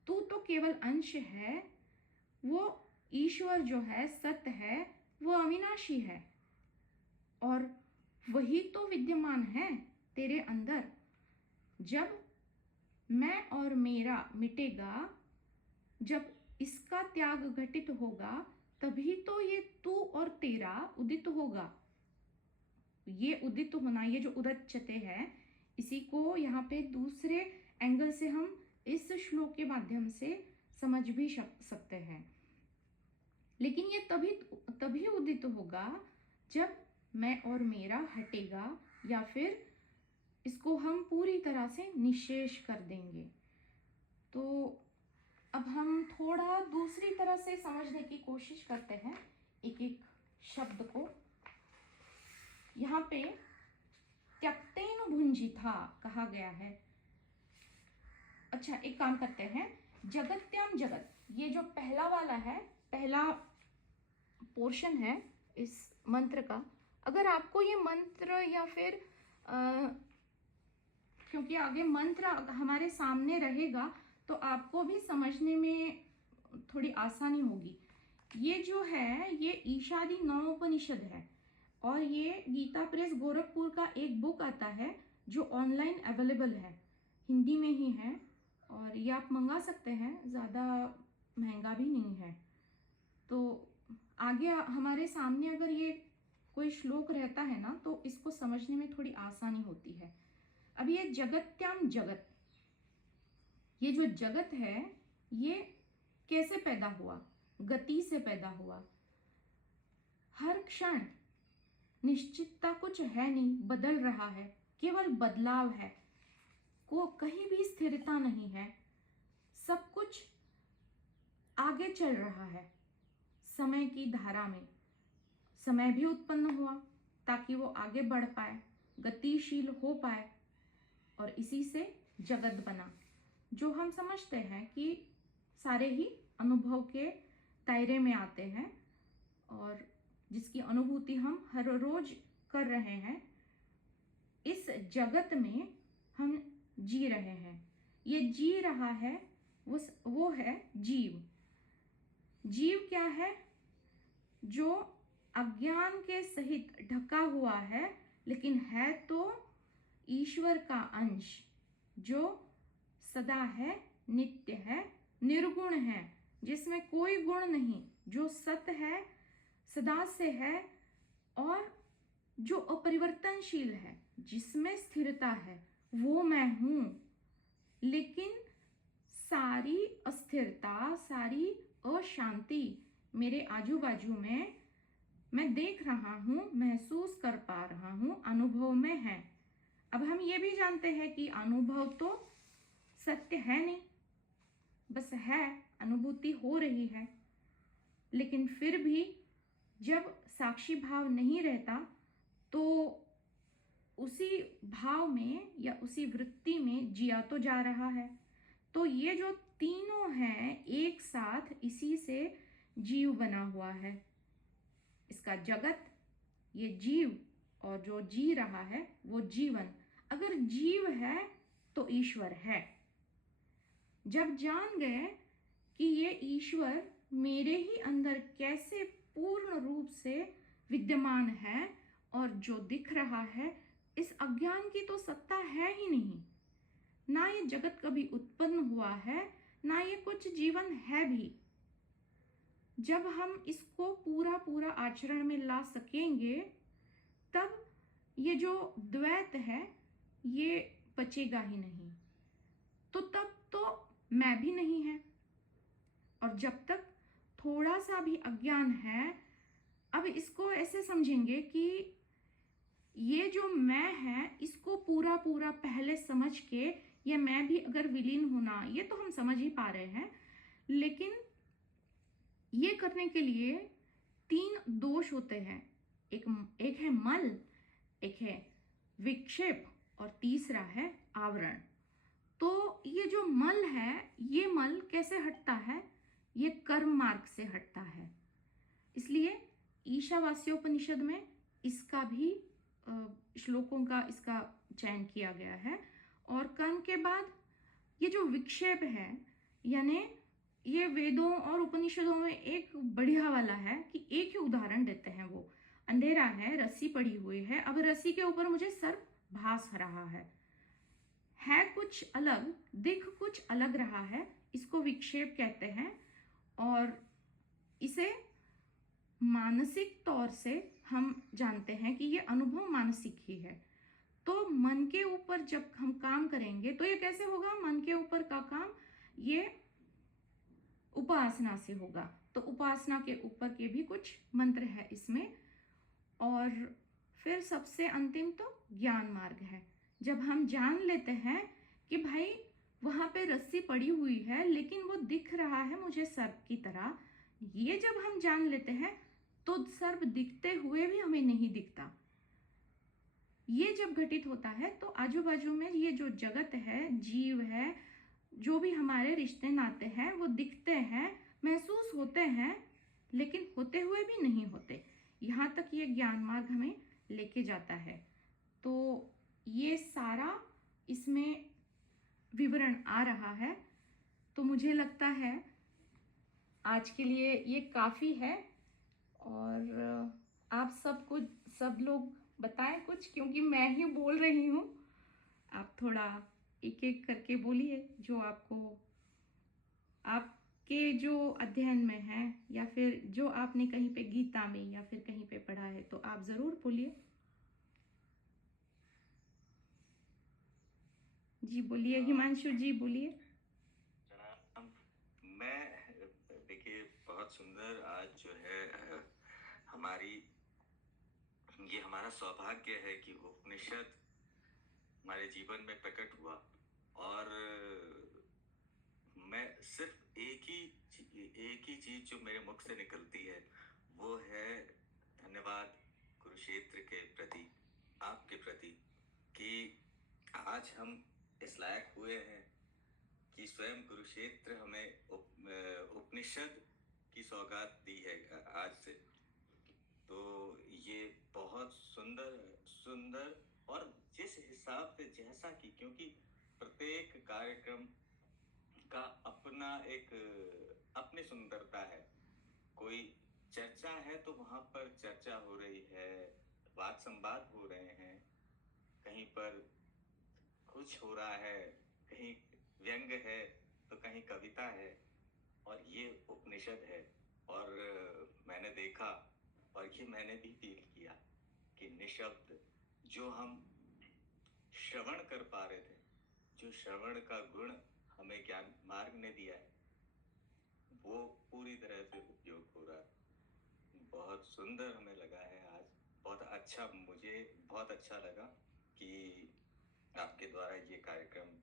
तू तो केवल अंश है, वो ईश्वर जो है, सत्य है, वो अविनाशी है और वही तो विद्यमान है तेरे अंदर। जब मैं और मेरा मिटेगा, जब इसका त्याग घटित होगा, तभी तो ये तू और तेरा उदित होगा। ये उदित होना, ये जो उदच्यते है, इसी को यहाँ पे दूसरे एंगल से हम इस श्लोक के माध्यम से समझ भी सकते हैं। लेकिन ये तभी उदित होगा जब मैं और मेरा हटेगा, या फिर इसको हम पूरी तरह से निशेष कर देंगे। तो अब हम थोड़ा दूसरी तरह से समझने की कोशिश करते हैं एक एक शब्द को। यहाँ पे त्यक्तेन भुंजिथा कहा गया है। अच्छा, एक काम करते हैं, जगत्याम जगत, ये जो पहला वाला है, पहला पोर्शन है इस मंत्र का, अगर आपको ये मंत्र या फिर क्योंकि आगे मंत्र हमारे सामने रहेगा तो आपको भी समझने में थोड़ी आसानी होगी। ये जो है ये ईशादी नवोपनिषद है और ये गीता प्रेस गोरखपुर का एक बुक आता है जो ऑनलाइन अवेलेबल है, हिंदी में ही है और ये आप मंगा सकते हैं, ज़्यादा महंगा भी नहीं है। तो आगे हमारे सामने अगर ये कोई श्लोक रहता है ना तो इसको समझने में थोड़ी आसानी होती है। अब ये जगत्याम जगत, ये जो जगत है ये कैसे पैदा हुआ? गति से पैदा हुआ। हर क्षण निश्चितता कुछ है नहीं, बदल रहा है, केवल बदलाव है, को कहीं भी स्थिरता नहीं है, सब कुछ आगे चल रहा है समय की धारा में। समय भी उत्पन्न हुआ ताकि वो आगे बढ़ पाए, गतिशील हो पाए, और इसी से जगत बना, जो हम समझते हैं कि सारे ही अनुभव के दायरे में आते हैं और जिसकी अनुभूति हम हर रोज कर रहे हैं। इस जगत में हम जी रहे हैं, ये जी रहा है वो है जीव। जीव क्या है? जो अज्ञान के सहित ढका हुआ है, लेकिन है तो ईश्वर का अंश, जो सदा है, नित्य है, निर्गुण है, जिसमें कोई गुण नहीं, जो सत्य है, सदा से है और जो अपरिवर्तनशील है, जिसमें स्थिरता है, वो मैं हूं। लेकिन सारी अस्थिरता, सारी अशांति मेरे आजू बाजू में मैं देख रहा हूं, महसूस कर पा रहा हूं, अनुभव में है। अब हम ये भी जानते हैं कि अनुभव तो सत्य है नहीं, बस है, अनुभूति हो रही है। लेकिन फिर भी जब साक्षी भाव नहीं रहता तो उसी भाव में या उसी वृत्ति में जिया तो जा रहा है। तो ये जो तीनों हैं एक साथ, इसी से जीव बना हुआ है। इसका जगत, ये जीव, और जो जी रहा है वो जीवन। अगर जीव है तो ईश्वर है। जब जान गए कि ये ईश्वर मेरे ही अंदर कैसे पूर्ण रूप से विद्यमान है और जो दिख रहा है, इस अज्ञान की तो सत्ता है ही नहीं। ना ये जगत कभी उत्पन्न हुआ है, ना ये कुछ जीवन है भी। जब हम इसको पूरा पूरा आचरण में ला सकेंगे, तब ये जो द्वैत है ये बचेगा ही नहीं। तो तब तो मैं भी नहीं है। और जब तक थोड़ा सा भी अज्ञान है, अब इसको ऐसे समझेंगे कि ये जो मैं है, इसको पूरा पूरा पहले समझ के ये मैं भी अगर विलीन होना, ये तो हम समझ ही पा रहे हैं, लेकिन ये करने के लिए 3 दोष होते हैं। एक है मल, एक है विक्षेप और तीसरा है आवरण। तो ये जो मल है, ये मल कैसे हटता है? ये कर्म मार्ग से हटता है। इसलिए ईशावास्योपनिषद में इसका भी श्लोकों का इसका चयन किया गया है। और कर्म के बाद ये जो विक्षेप है, यानी ये वेदों और उपनिषदों में एक बढ़िया वाला है कि एक ही उदाहरण देते हैं। वो अंधेरा है, रस्सी पड़ी हुई है, अब रस्सी के ऊपर मुझे सर्प भास रहा है कुछ अलग, दिख कुछ अलग रहा है, इसको विक्षेप कहते हैं। और इसे मानसिक तौर से हम जानते हैं कि ये अनुभव मानसिक ही है। तो मन के ऊपर जब हम काम करेंगे तो ये कैसे होगा? मन के ऊपर का काम ये उपासना से होगा। तो उपासना के ऊपर के भी कुछ मंत्र है इसमें। और फिर सबसे अंतिम तो ज्ञान मार्ग है। जब हम जान लेते हैं कि भाई वहां पे रस्सी पड़ी हुई है, लेकिन वो दिख रहा है मुझे सर्प की तरह, ये जब हम जान लेते हैं तो सर्प दिखते हुए भी हमें नहीं दिखता। ये जब घटित होता है तो आजू बाजू में ये जो जगत है, जीव है, जो भी हमारे रिश्ते नाते हैं, वो दिखते हैं, महसूस होते हैं, लेकिन होते हुए भी नहीं होते। यहाँ तक ये ज्ञान मार्ग हमें लेके जाता है। तो ये सारा इसमें विवरण आ रहा है। तो मुझे लगता है आज के लिए ये काफ़ी है। और आप सब लोग बताएं कुछ, क्योंकि मैं ही बोल रही हूँ। आप थोड़ा एक एक करके बोलिए जो आपके जो अध्ययन में है, या फिर जो आपने कहीं पे गीता में या फिर कहीं पे पढ़ा है, तो आप ज़रूर बोलिए। जी बोलिए, हिमांशु जी बोलिए। मैं देखिए, बहुत सुंदर आज जो है हमारी ये हमारा सौभाग्य है कि उपनिषद हमारे जीवन में प्रकट हुआ। और मैं सिर्फ एक ही चीज जो मेरे मुख से निकलती है वो है धन्यवाद कुरुक्षेत्र के प्रति, आपके प्रति, कि आज हम इस लायक हुए हैं कि स्वयं कुरुक्षेत्र हमें उपनिषद की सौगात दी है आज से। तो ये बहुत सुंदर सुंदर, और जिस हिसाब से जैसा कि, क्योंकि प्रत्येक कार्यक्रम का अपना एक अपनी सुंदरता है। कोई चर्चा है तो वहां पर चर्चा हो रही है, वाद संवाद हो रहे हैं, कहीं पर कुछ हो रहा है, कहीं व्यंग है तो कहीं कविता है, और ये उपनिषद है। और मैंने देखा और ये मैंने भी फील किया कि निशब्द जो हम श्रवण कर पा रहे थे, जो श्रवण का गुण हमें ज्ञान मार्ग ने दिया है, वो पूरी तरह से उपयोग हो रहा है। बहुत सुंदर हमें लगा है आज, बहुत अच्छा, मुझे बहुत अच्छा लगा कि आपके द्वारा ये कार्यक्रम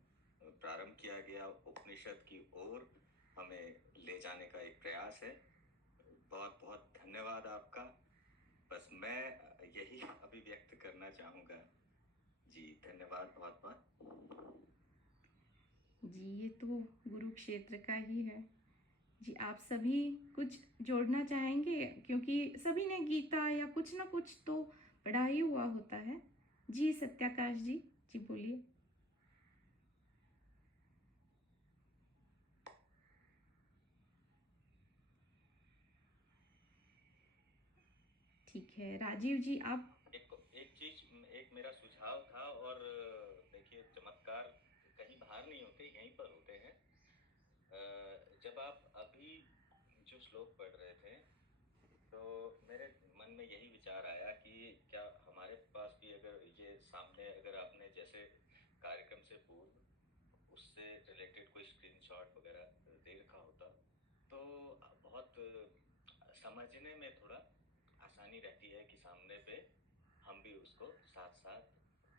प्रारंभ किया गया, उपनिषद की ओर हमें ले जाने का एक प्रयास है। बहुत बहुत धन्यवाद आपका। बस मैं यही अभिव्यक्त करना चाहूंगा। जी धन्यवाद बहुत बहुत। जी ये तो गुरु क्षेत्र का ही है। जी आप सभी कुछ जोड़ना चाहेंगे, क्योंकि सभी ने गीता या कुछ ना कुछ तो पढ़ा ही हुआ होता है। जी सत्याकाश जी। जी बोलिए। ठीक है राजीव जी आप। एक एक चीज, एक मेरा सुझाव था, और देखिए चमत्कार कहीं बाहर नहीं होते, यहीं पर होते हैं। जब आप अभी जो श्लोक पढ़ रहे थे, तो मेरे मन में यही विचार आया कि क्या हमारे पास भी अगर ये सामने, अगर आपने जैसे कार्यक्रम से पूर्व उससे रिलेटेड कोई स्क्रीनशॉट वगैरह दे रखा होता, तो बहुत समझने में थोड़ा आसानी रहती है कि सामने पे हम भी उसको साथ साथ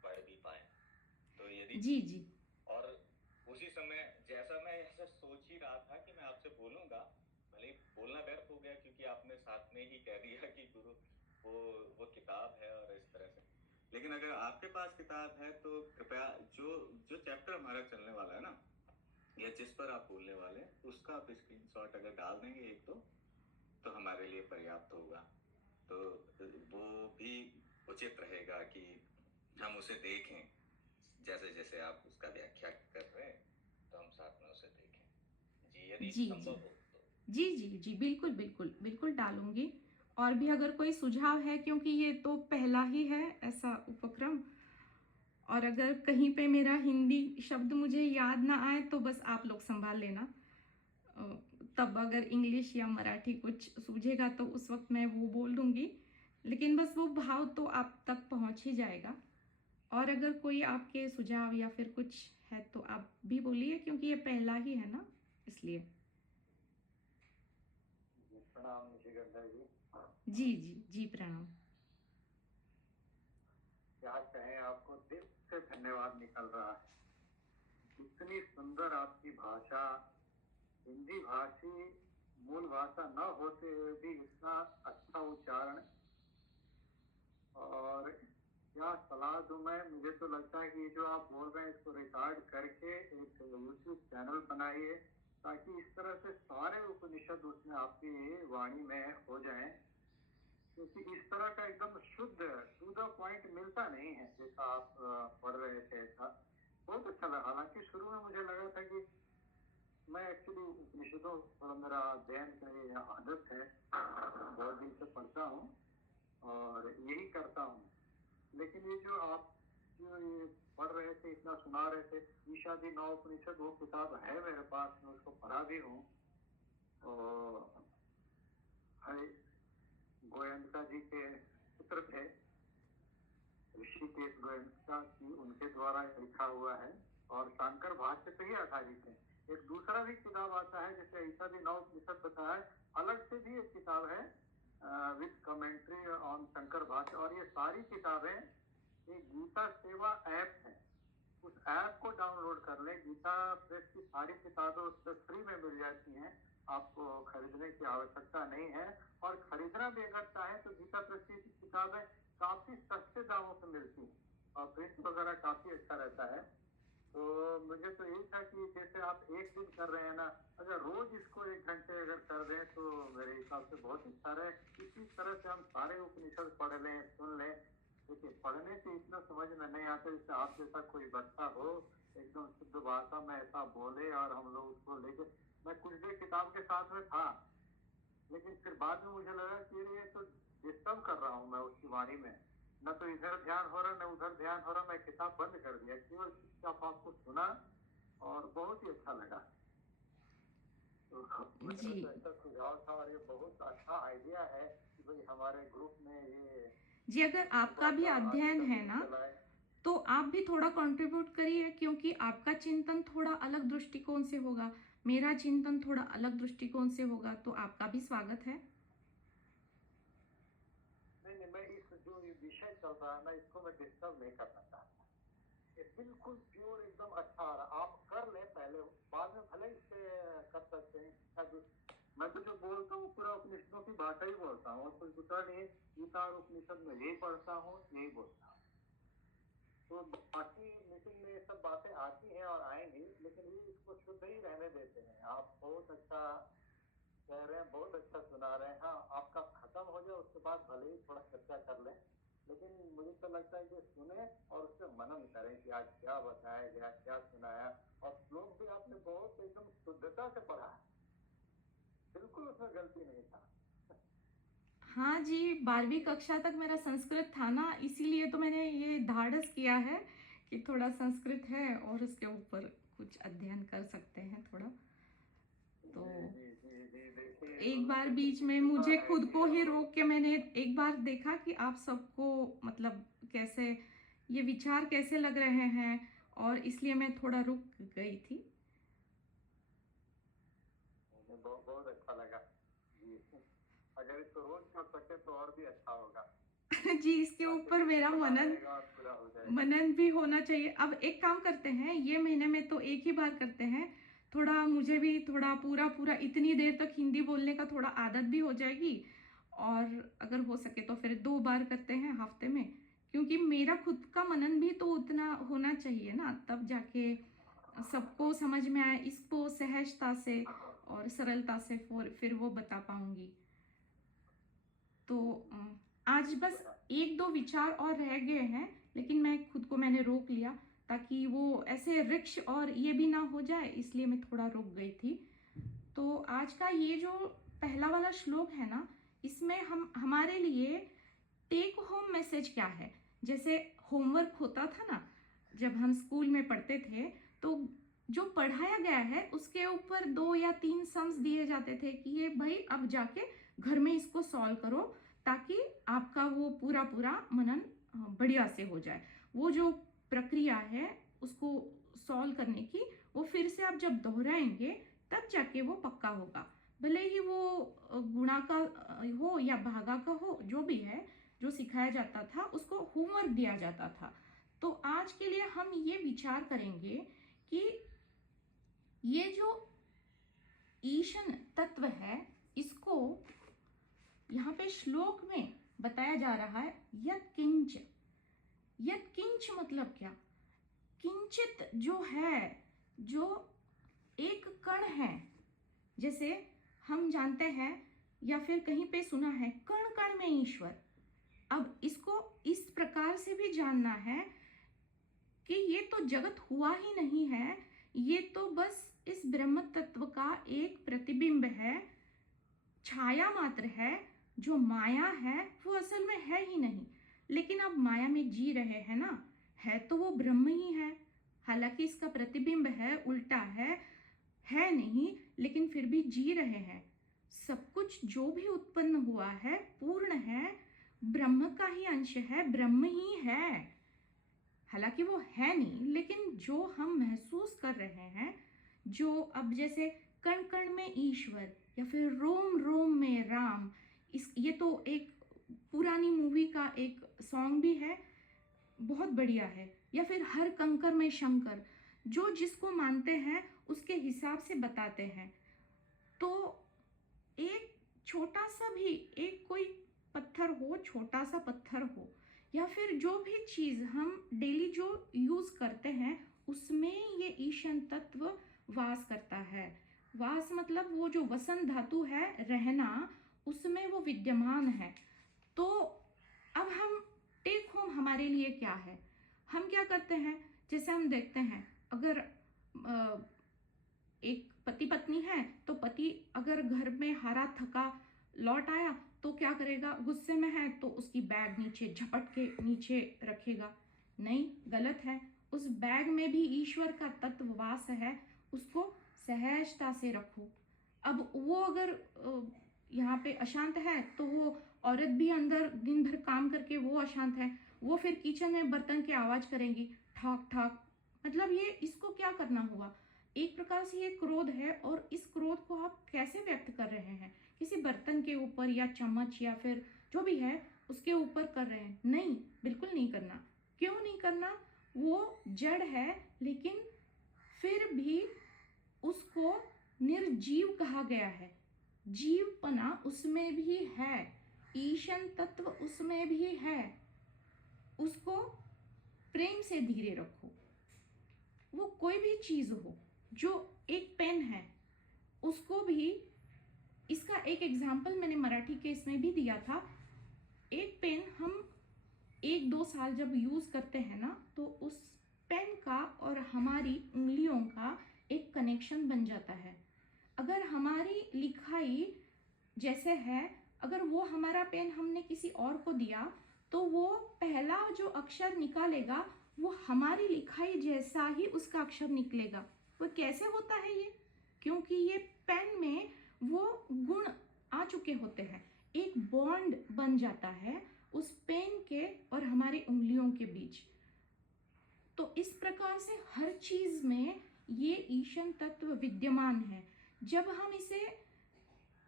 पढ़ भी पाए। तो यदि, जी जी और उसी समय जैसा मैं ऐसा सोच ही रहा था कि मैं आपसे बोलूंगा, भले ही बोलना व्यर्थ हो गया क्योंकि आपने साथ में ही कह दिया कि गुरु वो वो किताब है और इस तरह से। लेकिन अगर आपके पास किताब है तो कृपया जो जो चैप्टर हमारा चलने वाला है ना, या जिस पर आप बोलने वाले हैं, उसका आप स्क्रीनशॉट अगर डाल देंगे एक दो, तो हमारे लिए पर्याप्त होगा। तो वो भी उचित रहेगा कि हम उसे देखें, जैसे जैसे आप उसका व्याख्या कर रहे हैं, तो हम साथ में उसे देखें। जी, यदि जी जी संभव हो तो। जी जी जी बिल्कुल बिल्कुल बिल्कुल डालूंगी। और भी अगर कोई सुझाव है, क्योंकि ये तो पहला ही है ऐसा उपक्रम, और अगर कहीं पे मेरा हिंदी शब्द मुझे याद ना आए तो बस आप लोग संभाल लेना। अ, तब अगर इंग्लिश या मराठी कुछ सूझेगा तो उस वक्त मैं वो बोल दूंगी, लेकिन बस वो भाव तो आप तक पहुंच ही जाएगा। और अगर कोई आपके सुझाव या फिर कुछ है तो आप भी बोलिए, क्योंकि ये पहला ही है ना, इसलिए। जी, प्रणाम निशिगंधा जी। जी जी जी प्रणाम। क्या कहें, आपको दिल से धन्यवाद निकल रहा है। इतनी सुंदर आपकी भाषा, हिंदी भाषी मूल भाषा न होते हुए भी इतना अच्छा उच्चारण, और क्या सलाह दूं मैं। मुझे तो लगता है कि ये जो आप बोल रहे हैं इसको रिकॉर्ड करके एक यूट्यूब चैनल बनाइए, ताकि इस तरह से सारे उपनिषद उसमें आपकी वाणी में हो जाएं। क्योंकि इस तरह का एकदम शुद्ध टू द पॉइंट मिलता नहीं है, जैसा आप पढ़ रहे थे ऐसा। बहुत अच्छा लगा। हालांकि शुरू में मुझे लगा था कि मैं एक्चुअली उपनिषदों थोड़ा मेरा अध्ययन का ये आदत है, बहुत दिन से पढ़ता हूँ और यही करता हूँ। लेकिन ये जो आप जो ये पढ़ रहे थे, इतना सुना रहे थे, ईशादी नौ उपनिषद, वो किताब है मेरे पास, मैं उसको पढ़ा भी हूँ। और हरि गोयंका जी के पुत्र थे, ऋषिकेश गोयंका की, उनके द्वारा लिखा हुआ है, और शंकर भाष्य पे ही आधारित है। एक दूसरा भी किताब आता है, जैसे ऐसा भी नौ उपनिषद बताया है, अलग से भी एक किताब है विद कमेंट्री ऑन शंकर भाष्य। और ये सारी किताबें एक गीता सेवा ऐप है, उस ऐप को डाउनलोड कर लें। गीता प्रेस की सारी किताबें उस पर फ्री में मिल जाती हैं, आपको खरीदने की आवश्यकता नहीं है। और खरीदना भी अगर चाहें तो गीता प्रेस की किताबें काफी सस्ते दामों पर मिलती हैं, और प्रिंट वगैरह काफी अच्छा रहता है। तो मुझे तो यही था कि जैसे आप एक दिन कर रहे हैं ना, अगर रोज इसको 1 घंटे अगर कर दें तो मेरे हिसाब से बहुत अच्छा रहे। इसी तरह से हम सारे उपनिषद पढ़ लें, सुन लें। देखिए, पढ़ने से इतना समझ में नहीं आता, जैसे आप जैसा कोई बच्चा हो, एकदम शुद्ध भाषा में ऐसा बोले और हम लोग उसको लेके। मैं कुछ देर किताब के साथ में था, लेकिन फिर बाद में मुझे लगा कि ये तो डिस्टर्ब कर रहा हूँ मैं उसकी वाणी में। न तो इधर ध्यान हो रहा, न उधर ध्यान हो रहा। मैं किताब बंद कर दिया, केवल चुपचाप आपको सुना, और बहुत ही अच्छा लगा। तो मेरा जी तो ऐसा सुझाव था, और ये बहुत अच्छा आइडिया है कि भाई हमारे ग्रुप में ये जी अगर आपका सुबह भी का आगे अध्ययन का है दिन ना, चलाए। तो आप भी थोड़ा कंट्रीब्यूट करिए, क्योंकि आपका चिंतन थोड़ा अलग दृष्टिकोण से होगा, मेरा चिंतन थोड़ा अलग दृष्टिकोण से होगा, तो आपका भी स्वागत है। नहीं नहीं, मैं इस जो ये विषय चल रहा है ना, इसको मैं डिस्टर्ब नहीं करना चाहता। ये बिल्कुल प्योर एकदम अच्छा आ रहा। आप कर लें पहले, बाद में भले इस पे कर सकते हैं। मैं तो जो बोलता हूँ पूरा उपनिषदों की भाषा ही बोलता हूँ, और कुछ दूसरा नहीं। गीता और उपनिषद में यही पढ़ता हूँ, यही बोलता हूँ। तो बाकी मीटिंग में ये सब बातें आती हैं और आएंगी, लेकिन ये इसको शुद्ध ही रहने देते हैं। आप बहुत अच्छा कह रहे हैं, बहुत अच्छा सुना रहे हैं। हाँ, आपका खत्म हो जाए उसके बाद भले ही थोड़ा चर्चा कर लें, लेकिन मुझे तो लगता है कि सुने और उस पर मनन करें कि आज क्या बताया गया, क्या सुनाया। और श्लोक भी आपने बहुत एकदम शुद्धता से पढ़ा है, बिल्कुल उसमें गलती नहीं था। हाँ जी, 12वीं कक्षा तक मेरा संस्कृत था ना, इसीलिए तो मैंने ये धाड़स किया है कि थोड़ा संस्कृत है और उसके ऊपर कुछ अध्ययन कर सकते हैं थोड़ा। तो जी जी जी जी, देखिए एक बार मतलब बीच में विशेषता मुझे है खुद कि को ही और रोक के मैंने एक बार देखा कि आप सबको मतलब कैसे ये विचार कैसे लग रहे हैं, और इसलिए मैं थोड़ा रुक गई थी। मुझे बहुत बहुत अच्छा लगा जी। अगर इसको रोज कर सके तो और भी अच्छा होगा। जी, इसके ताकि ऊपर जैसे मेरा बना मनन रहेगा और पूरा हो जाएगा। मनन भी होना चाहिए। अब एक काम करते हैं, ये महीने में तो एक ही बार करते हैं, थोड़ा मुझे भी थोड़ा पूरा पूरा इतनी देर तक हिंदी बोलने का थोड़ा आदत भी हो जाएगी, और अगर हो सके तो फिर 2 बार करते हैं हफ्ते में, क्योंकि मेरा खुद का मनन भी तो उतना होना चाहिए ना, तब जाके सबको समझ में आए, इसको सहजता से और सरलता से फिर वो बता पाऊंगी। तो आज ठीक बस है। 1-2 विचार और रह गए हैं, लेकिन मैंने रोक लिया ताकि वो ऐसे रिक्श और ये भी ना हो जाए, इसलिए मैं थोड़ा रुक गई थी। तो आज का ये जो पहला वाला श्लोक है ना, इसमें हम हमारे लिए टेक होम मैसेज क्या है। जैसे होमवर्क होता था ना जब हम स्कूल में पढ़ते थे, तो जो पढ़ाया गया है उसके ऊपर 2 या 3 सम्स दिए जाते थे कि ये भाई अब जाके घर में इसको सॉल्व करो, ताकि आपका वो पूरा पूरा मनन बढ़िया से हो जाए। वो जो प्रक्रिया है उसको सॉल्व करने की, वो फिर से आप जब दोहराएंगे तब जाके वो पक्का होगा। भले ही वो गुणा का हो या भागा का हो, जो भी है, जो सिखाया जाता था उसको होमवर्क दिया जाता था। तो आज के लिए हम ये विचार करेंगे कि ये जो ईशन तत्व है, इसको यहाँ पे श्लोक में बताया जा रहा है यत किंच। यत किंच मतलब क्या? किंचित जो है, जो एक कण है, जैसे हम जानते हैं या फिर कहीं पे सुना है कण कण में ईश्वर। अब इसको इस प्रकार से भी जानना है कि ये तो जगत हुआ ही नहीं है, ये तो बस इस ब्रह्म तत्व का एक प्रतिबिंब है, छाया मात्र है। जो माया है वो असल में है ही नहीं, लेकिन अब माया में जी रहे हैं ना, है तो वो ब्रह्म ही है। हालांकि इसका प्रतिबिंब है, उल्टा है नहीं, लेकिन फिर भी जी रहे हैं। सब कुछ जो भी उत्पन्न हुआ है पूर्ण है, ब्रह्म का ही अंश है, ब्रह्म ही है। हालांकि वो है नहीं, लेकिन जो हम महसूस कर रहे हैं, जो अब जैसे कण कण में ईश्वर या फिर रोम रोम में राम, ये तो एक पुरानी मूवी का एक सॉन्ग भी है, बहुत बढ़िया है। या फिर हर कंकर में शंकर, जो जिसको मानते हैं उसके हिसाब से बताते हैं। तो एक छोटा सा भी, एक कोई पत्थर हो, छोटा सा पत्थर हो, या फिर जो भी चीज हम डेली जो यूज करते हैं, उसमें ये ईशन तत्व वास करता है। वास मतलब वो जो वसन धातु है, रहना, उसमें वो विद्यमान है। तो अब हम टेक होम हमारे लिए क्या है? हम क्या करते हैं, जैसे हम देखते हैं अगर एक पति पत्नी है, तो पति अगर घर में हारा थका लौट आया तो क्या करेगा, गुस्से में है तो उसकी बैग नीचे झपट के नीचे रखेगा। नहीं, गलत है। उस बैग में भी ईश्वर का तत्व वास है, उसको सहजता से रखो। अब वो अगर यहाँ पे अशांत है, तो वो औरत भी अंदर दिन भर काम करके वो अशांत है, वो फिर किचन में बर्तन की आवाज करेंगी, ठाक ठाक। मतलब ये इसको क्या करना हुआ? एक प्रकार से ये क्रोध है, और इस क्रोध को आप कैसे व्यक्त कर रहे हैं? किसी बर्तन के ऊपर या चम्मच या फिर जो भी है उसके ऊपर कर रहे हैं? नहीं, बिल्कुल नहीं करना। क्यों नहीं करना? वो जड़ है, लेकिन फिर भी उसको निर्जीव कहा गया है। जीवपना उसमें भी है, ईशन तत्व उसमें भी है। उसको प्रेम से धीरे रखो। वो कोई भी चीज हो, जो एक पेन है, उसको भी, इसका एक एग्जाम्पल मैंने मराठी के इसमें भी दिया था। एक पेन हम 1-2 साल जब यूज़ करते हैं ना, तो उस पेन का और हमारी उंगलियों का एक कनेक्शन बन जाता है। अगर हमारी लिखाई जैसे है, अगर वो हमारा पेन हमने किसी और को दिया, तो वो पहला जो अक्षर निकालेगा वो हमारी लिखाई जैसा ही उसका अक्षर निकलेगा। वो कैसे होता है ये? क्योंकि ये पेन में वो गुण आ चुके होते हैं, एक बॉन्ड बन जाता है उस पेन के और हमारी उंगलियों के बीच। तो इस प्रकार से हर चीज में ये ईशन तत्व विद्यमान है। जब हम इसे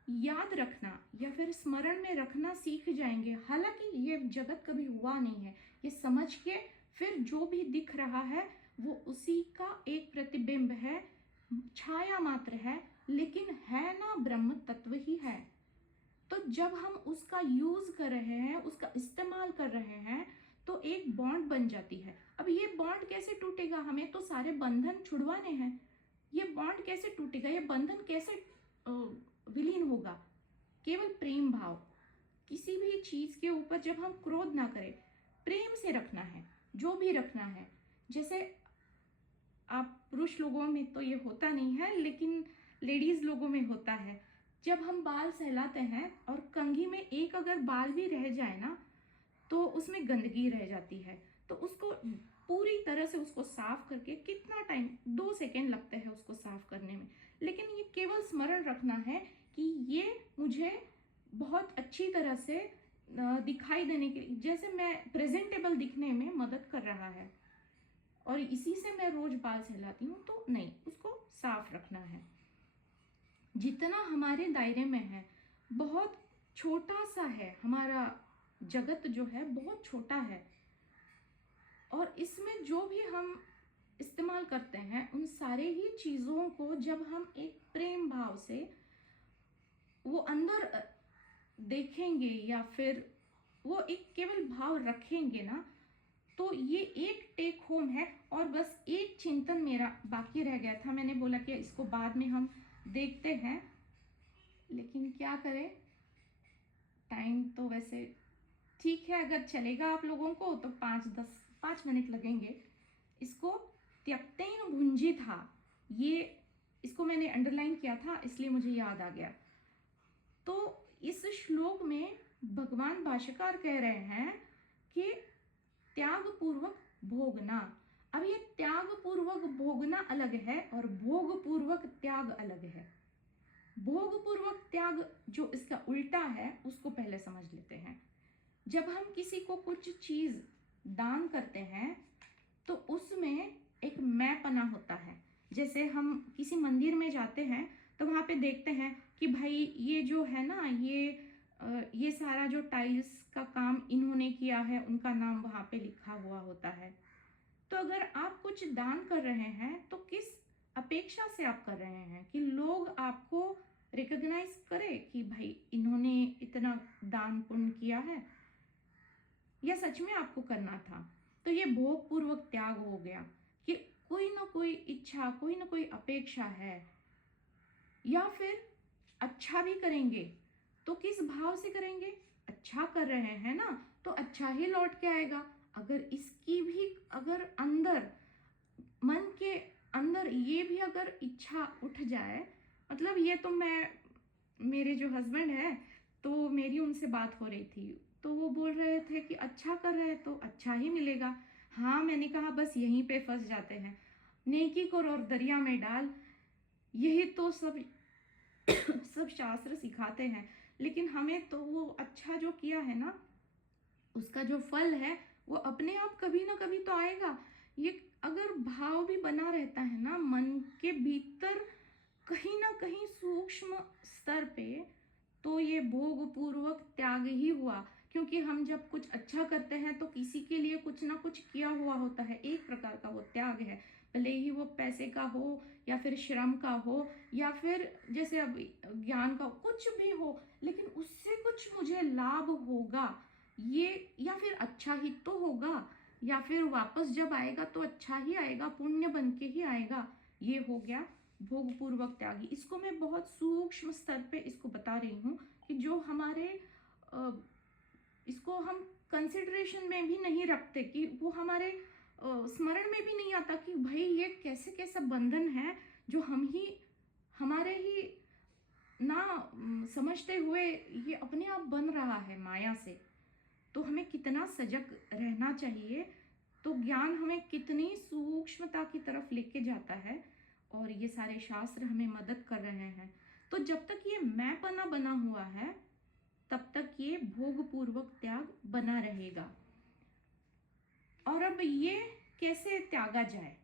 याद रखना या फिर स्मरण में रखना सीख जाएंगे, हालांकि ये जगत कभी हुआ नहीं है, ये समझ के फिर जो भी दिख रहा है वो उसी का एक प्रतिबिंब है, छाया मात्र है, लेकिन है ना ब्रह्म तत्व ही है। तो जब हम उसका यूज कर रहे हैं, उसका इस्तेमाल कर रहे हैं, तो एक बॉन्ड बन जाती है। अब ये बॉन्ड कैसे टूटेगा? हमें तो सारे बंधन छुड़वाने हैं। ये बॉन्ड कैसे टूटेगा? ये बंधन कैसे विलीन होगा? केवल प्रेम भाव। किसी भी चीज के ऊपर जब हम क्रोध ना करें, प्रेम से रखना है जो भी रखना है। जैसे आप पुरुष लोगों में तो ये होता नहीं है, लेकिन लेडीज लोगों में होता है। जब हम बाल सहलाते हैं और कंघी में एक अगर बाल भी रह जाए ना, तो उसमें गंदगी रह जाती है, तो उसको पूरी तरह से उसको साफ करके कितना टाइम, 2 सेकेंड लगते हैं उसको साफ करने में। लेकिन ये केवल स्मरण रखना है कि ये मुझे बहुत अच्छी तरह से दिखाई देने के, जैसे मैं प्रेजेंटेबल दिखने में मदद कर रहा है, और इसी से मैं रोज बाल सहलाती हूँ, तो नहीं, उसको साफ रखना है। जितना हमारे दायरे में है, बहुत छोटा सा है, हमारा जगत जो है बहुत छोटा है, और इसमें जो भी हम इस्तेमाल करते हैं उन सारे ही चीज़ों को जब हम एक प्रेम भाव से वो अंदर देखेंगे या फिर वो एक केवल भाव रखेंगे ना, तो ये एक टेक होम है। और बस एक चिंतन मेरा बाकी रह गया था, मैंने बोला कि इसको बाद में हम देखते हैं, लेकिन क्या करें, टाइम तो वैसे ठीक है, अगर चलेगा आप लोगों को तो 5 मिनट लगेंगे। इसको त्यक्तेन भुंजी था, ये इसको मैंने अंडरलाइन किया था इसलिए मुझे याद आ गया। तो इस श्लोक में भगवान भाष्यकार कह रहे हैं कि त्याग पूर्वक भोगना। अब ये त्याग पूर्वक भोगना अलग है और भोग पूर्वक त्याग अलग है। भोग पूर्वक त्याग जो इसका उल्टा है उसको पहले समझ लेते हैं। जब हम किसी को कुछ चीज दान करते हैं तो उसमें एक मैंपना होता है। जैसे हम किसी मंदिर में जाते हैं तो वहाँ पे देखते हैं कि भाई ये जो है ना, ये सारा जो टाइल्स का काम इन्होंने किया है, उनका नाम वहाँ पे लिखा हुआ होता है। तो अगर आप कुछ दान कर रहे हैं तो किस अपेक्षा से आप कर रहे हैं? कि लोग आपको रिकॉग्नाइज करें कि भाई इन्होंने इतना दान पुण्य किया है, या सच में आपको करना था? तो ये भोग पूर्वक त्याग हो गया कि कोई ना कोई इच्छा, कोई ना कोई अपेक्षा है। या फिर अच्छा भी करेंगे तो किस भाव से करेंगे? अच्छा कर रहे हैं ना, तो अच्छा ही लौट के आएगा। अगर इसकी भी अगर अंदर, मन के अंदर ये भी अगर इच्छा उठ जाए, मतलब ये तो मेरे जो हस्बैंड है, तो मेरी उनसे बात हो रही थी, तो वो बोल रहे थे कि अच्छा कर रहे हैं तो अच्छा ही मिलेगा। हाँ, मैंने कहा बस यहीं पे फंस जाते हैं, नेकी कर और दरिया में डाल, यही तो सब सब शास्त्र सिखाते हैं। लेकिन हमें तो वो अच्छा जो किया है ना, उसका जो फल है वो अपने आप कभी ना कभी तो आएगा। ये अगर भाव भी बना रहता है ना मन के भीतर, कहीं ना कहीं सूक्ष्म स्तर पे, तो ये भोग पूर्वक त्याग ही हुआ। क्योंकि हम जब कुछ अच्छा करते हैं तो किसी के लिए कुछ ना कुछ किया हुआ होता है, एक प्रकार का वो त्याग है। भले ही वो पैसे का हो या फिर श्रम का हो या फिर जैसे अब ज्ञान का, कुछ भी हो, लेकिन उससे कुछ मुझे लाभ होगा, ये, या फिर अच्छा ही तो होगा, या फिर वापस जब आएगा तो अच्छा ही आएगा, पुण्य बन के ही आएगा। ये हो गया भोग पूर्वक त्यागी। इसको मैं बहुत सूक्ष्म स्तर पे इसको बता रही हूँ कि जो हमारे इसको हम कंसिडरेशन में भी नहीं रखते, कि वो हमारे स्मरण में भी नहीं आता कि भाई ये कैसे कैसा बंधन है जो हम ही हमारे ही ना समझते हुए ये अपने आप बन रहा है माया से। तो हमें कितना सजग रहना चाहिए। तो ज्ञान हमें कितनी सूक्ष्मता की तरफ लेके जाता है, और ये सारे शास्त्र हमें मदद कर रहे हैं। तो जब तक ये मैंपना बना हुआ है तब तक ये भोग पूर्वक त्याग बना रहेगा। और अब ये कैसे त्यागा जाए,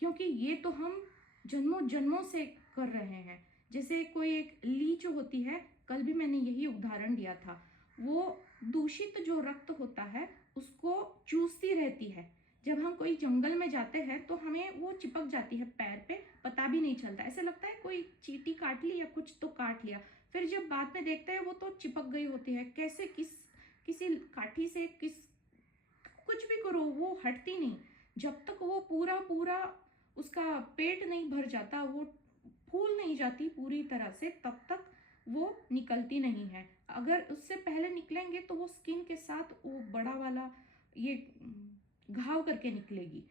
क्योंकि ये तो हम जन्मों जन्मों से कर रहे हैं। जैसे कोई एक लीच होती है, कल भी मैंने यही उदाहरण दिया था, वो दूषित जो रक्त होता है उसको चूसती रहती है। जब हम कोई जंगल में जाते हैं तो हमें वो चिपक जाती है पैर पे, पता भी नहीं चलता, ऐसे लगता है कोई चींटी काट ली या कुछ तो काट लिया। फिर जब बाद में देखते हैं वो तो चिपक गई होती है। कैसे किसी काठी से कुछ भी करो वो हटती नहीं। जब तक वो पूरा पूरा उसका पेट नहीं भर जाता, वो फूल नहीं जाती पूरी तरह से, तब तक वो निकलती नहीं है। अगर उससे पहले निकलेंगे तो वो स्किन के साथ वो बड़ा वाला ये घाव करके निकलेगी।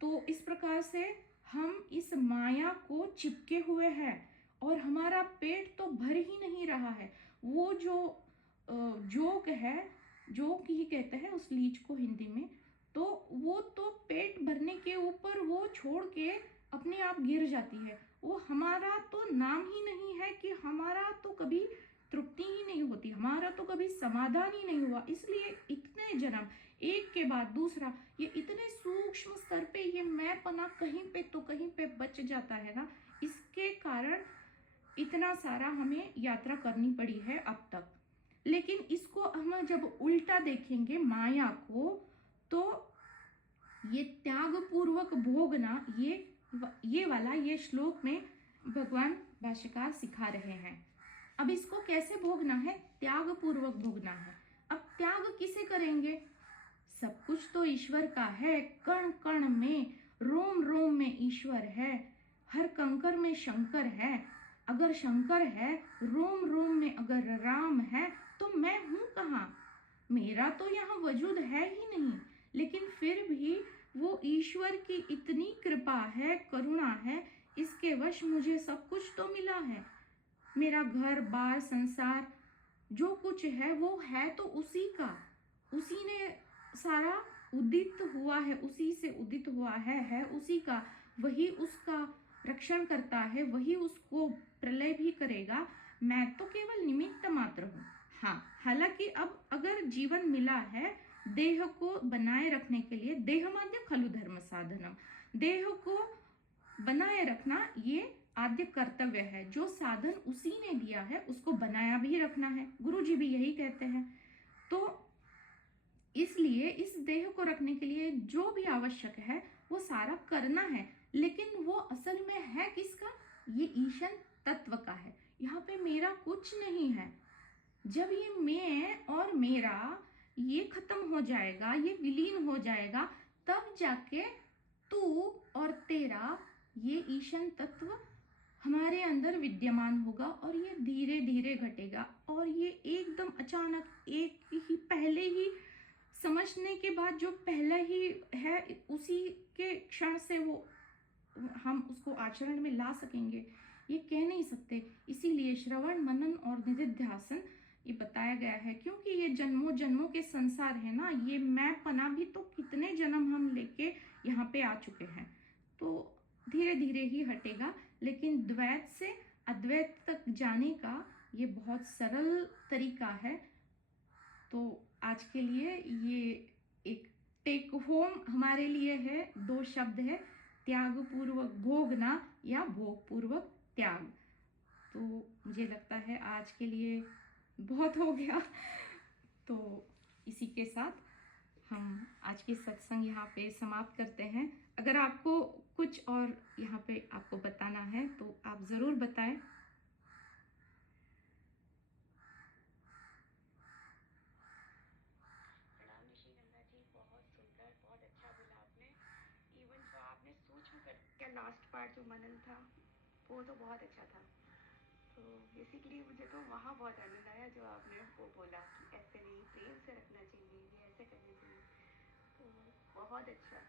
तो इस प्रकार से हम इस माया को चिपके हुए हैं, और हमारा पेट तो भर ही नहीं रहा है। वो जो जोक है, जोक ही कहते हैं उस लीच को हिंदी में, तो वो तो पेट भरने के ऊपर वो छोड़ के अपने आप गिर जाती है। वो हमारा तो नाम ही नहीं है, कि हमारा तो कभी तृप्ति ही नहीं होती, हमारा तो कभी समाधान ही नहीं हुआ। इसलिए इतने जन्म एक के बाद दूसरा, ये इतने सूक्ष्म स्तर पे ये मैंपना कहीं पे तो कहीं पे बच जाता है ना। इसके कारण इतना सारा हमें यात्रा करनी पड़ी है अब तक। लेकिन इसको हम जब उल्टा देखेंगे माया को, तो ये त्याग पूर्वक भोगना, ये वाला ये श्लोक में भगवान भाष्यकार सिखा रहे हैं। अब इसको कैसे भोगना है? त्याग पूर्वक भोगना है। अब त्याग किसे करेंगे? सब कुछ तो ईश्वर का है, कण कण में, रोम रोम में ईश्वर है, हर कंकर में शंकर है। अगर शंकर है, रोम रोम में अगर राम है, तो मैं हूं कहाँ? मेरा तो यहाँ वजूद है ही नहीं। लेकिन फिर भी वो ईश्वर की इतनी कृपा है, करुणा है, इसके वश मुझे सब कुछ तो मिला है। मेरा घर बार संसार जो कुछ है वो है तो उसी का, उसी ने सारा उदित हुआ है, उसी से उदित हुआ है उसी का। वही उसका रक्षण करता है, वही उसको प्रलय भी करेगा। मैं तो केवल निमित्त मात्र हूँ। हाँ, हालांकि अब अगर जीवन मिला है देह को बनाए रखने के लिए, देह माध्य खलु धर्म साधनम, देह को बनाए रखना ये आद्य कर्तव्य है। जो साधन उसी ने दिया है उसको बनाया भी रखना है, गुरु जी भी यही कहते हैं। तो इसलिए इस देह को रखने के लिए जो भी आवश्यक है वो सारा करना है। लेकिन वो असल में है किसका? ये ईशन तत्व का है। यहाँ पे मेरा कुछ नहीं है। जब ये मैं और मेरा ये खत्म हो जाएगा, ये विलीन हो जाएगा, तब जाके तू और तेरा ये ईशन तत्व हमारे अंदर विद्यमान होगा, और ये धीरे धीरे घटेगा। और ये एकदम अचानक एक ही पहले ही समझने के बाद जो पहला ही है उसी के क्षण से वो हम उसको आचरण में ला सकेंगे, ये कह नहीं सकते। इसीलिए श्रवण मनन और निधिध्यासन ये बताया गया है। क्योंकि ये जन्मों जन्मों के संसार है ना, ये मैं पना भी तो कितने जन्म हम लेके यहाँ पे आ चुके हैं। तो धीरे धीरे ही हटेगा। लेकिन द्वैत से अद्वैत तक जाने का ये बहुत सरल तरीका है। तो आज के लिए ये एक टेक होम हमारे लिए है, 2 शब्द है, त्याग पूर्वक भोगना या भोग पूर्वक त्याग। तो मुझे लगता है आज के लिए बहुत हो गया। तो इसी के साथ हम आज की सत्संग यहाँ पे समाप्त करते हैं। अगर आपको कुछ और यहाँ पे आपको बताना है तो आप ज़रूर बताएं। प्रणाम निशिगंधा जी, बहुत सुंदर, बहुत अच्छा बोला आपने। इवन जो आपने सूक्ष्म का लास्ट पार्ट जो मनन था वो तो बहुत अच्छा था। तो बेसिकली मुझे तो वहाँ बहुत आनंद आया जो आपने वो बोला कि ऐसे नहीं, प्रेम से रखना चाहिए, ये ऐसे करना चाहिए। तो बहुत अच्छा,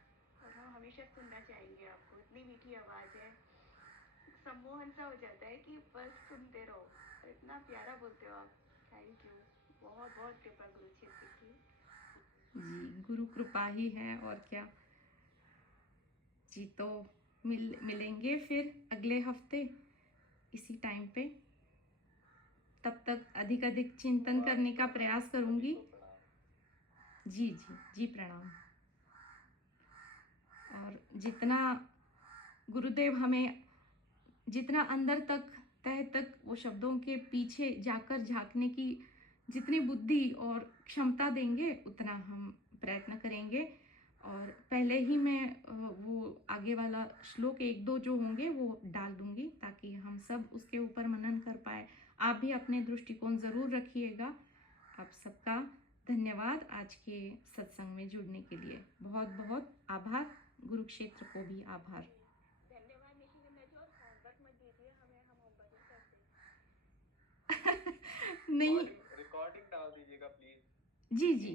और हम हमेशा सुनना चाहेंगे आपको, इतनी मीठी आवाज़ है, सम्मोहन सा हो जाता है कि बस सुनते रहो, और इतना प्यारा बोलते हो आप। थैंक यू, बहुत बहुत कृपा गुरु क्षेत्र की। जी, गुरु कृपा ही है और क्या। जी, तो मिलेंगे फिर अगले हफ्ते इसी टाइम पे। तब तक अधिक अधिक चिंतन करने का प्रयास करूंगी। जी जी जी, प्रणाम। और जितना गुरुदेव हमें, जितना अंदर तक, तह तक वो शब्दों के पीछे जाकर झांकने की जितनी बुद्धि और क्षमता देंगे, उतना हम प्रयत्न करेंगे। और पहले ही मैं वो आगे वाला श्लोक एक दो जो होंगे वो डाल दूंगी, ताकि हम सब उसके ऊपर मनन कर पाए। आप भी अपने दृष्टिकोण ज़रूर रखिएगा। आप सबका धन्यवाद आज के सत्संग में जुड़ने के लिए। बहुत बहुत आभार। गुरुक्षेत्र को भी आभार। धन्यवाद नहीं करना चाहिए, और होमवर्क मत दीजिए हमें, हम होमवर्क नहीं करते। नहीं, रिकॉर्डिंग डाल दीजिएगा प्लीज। जी जी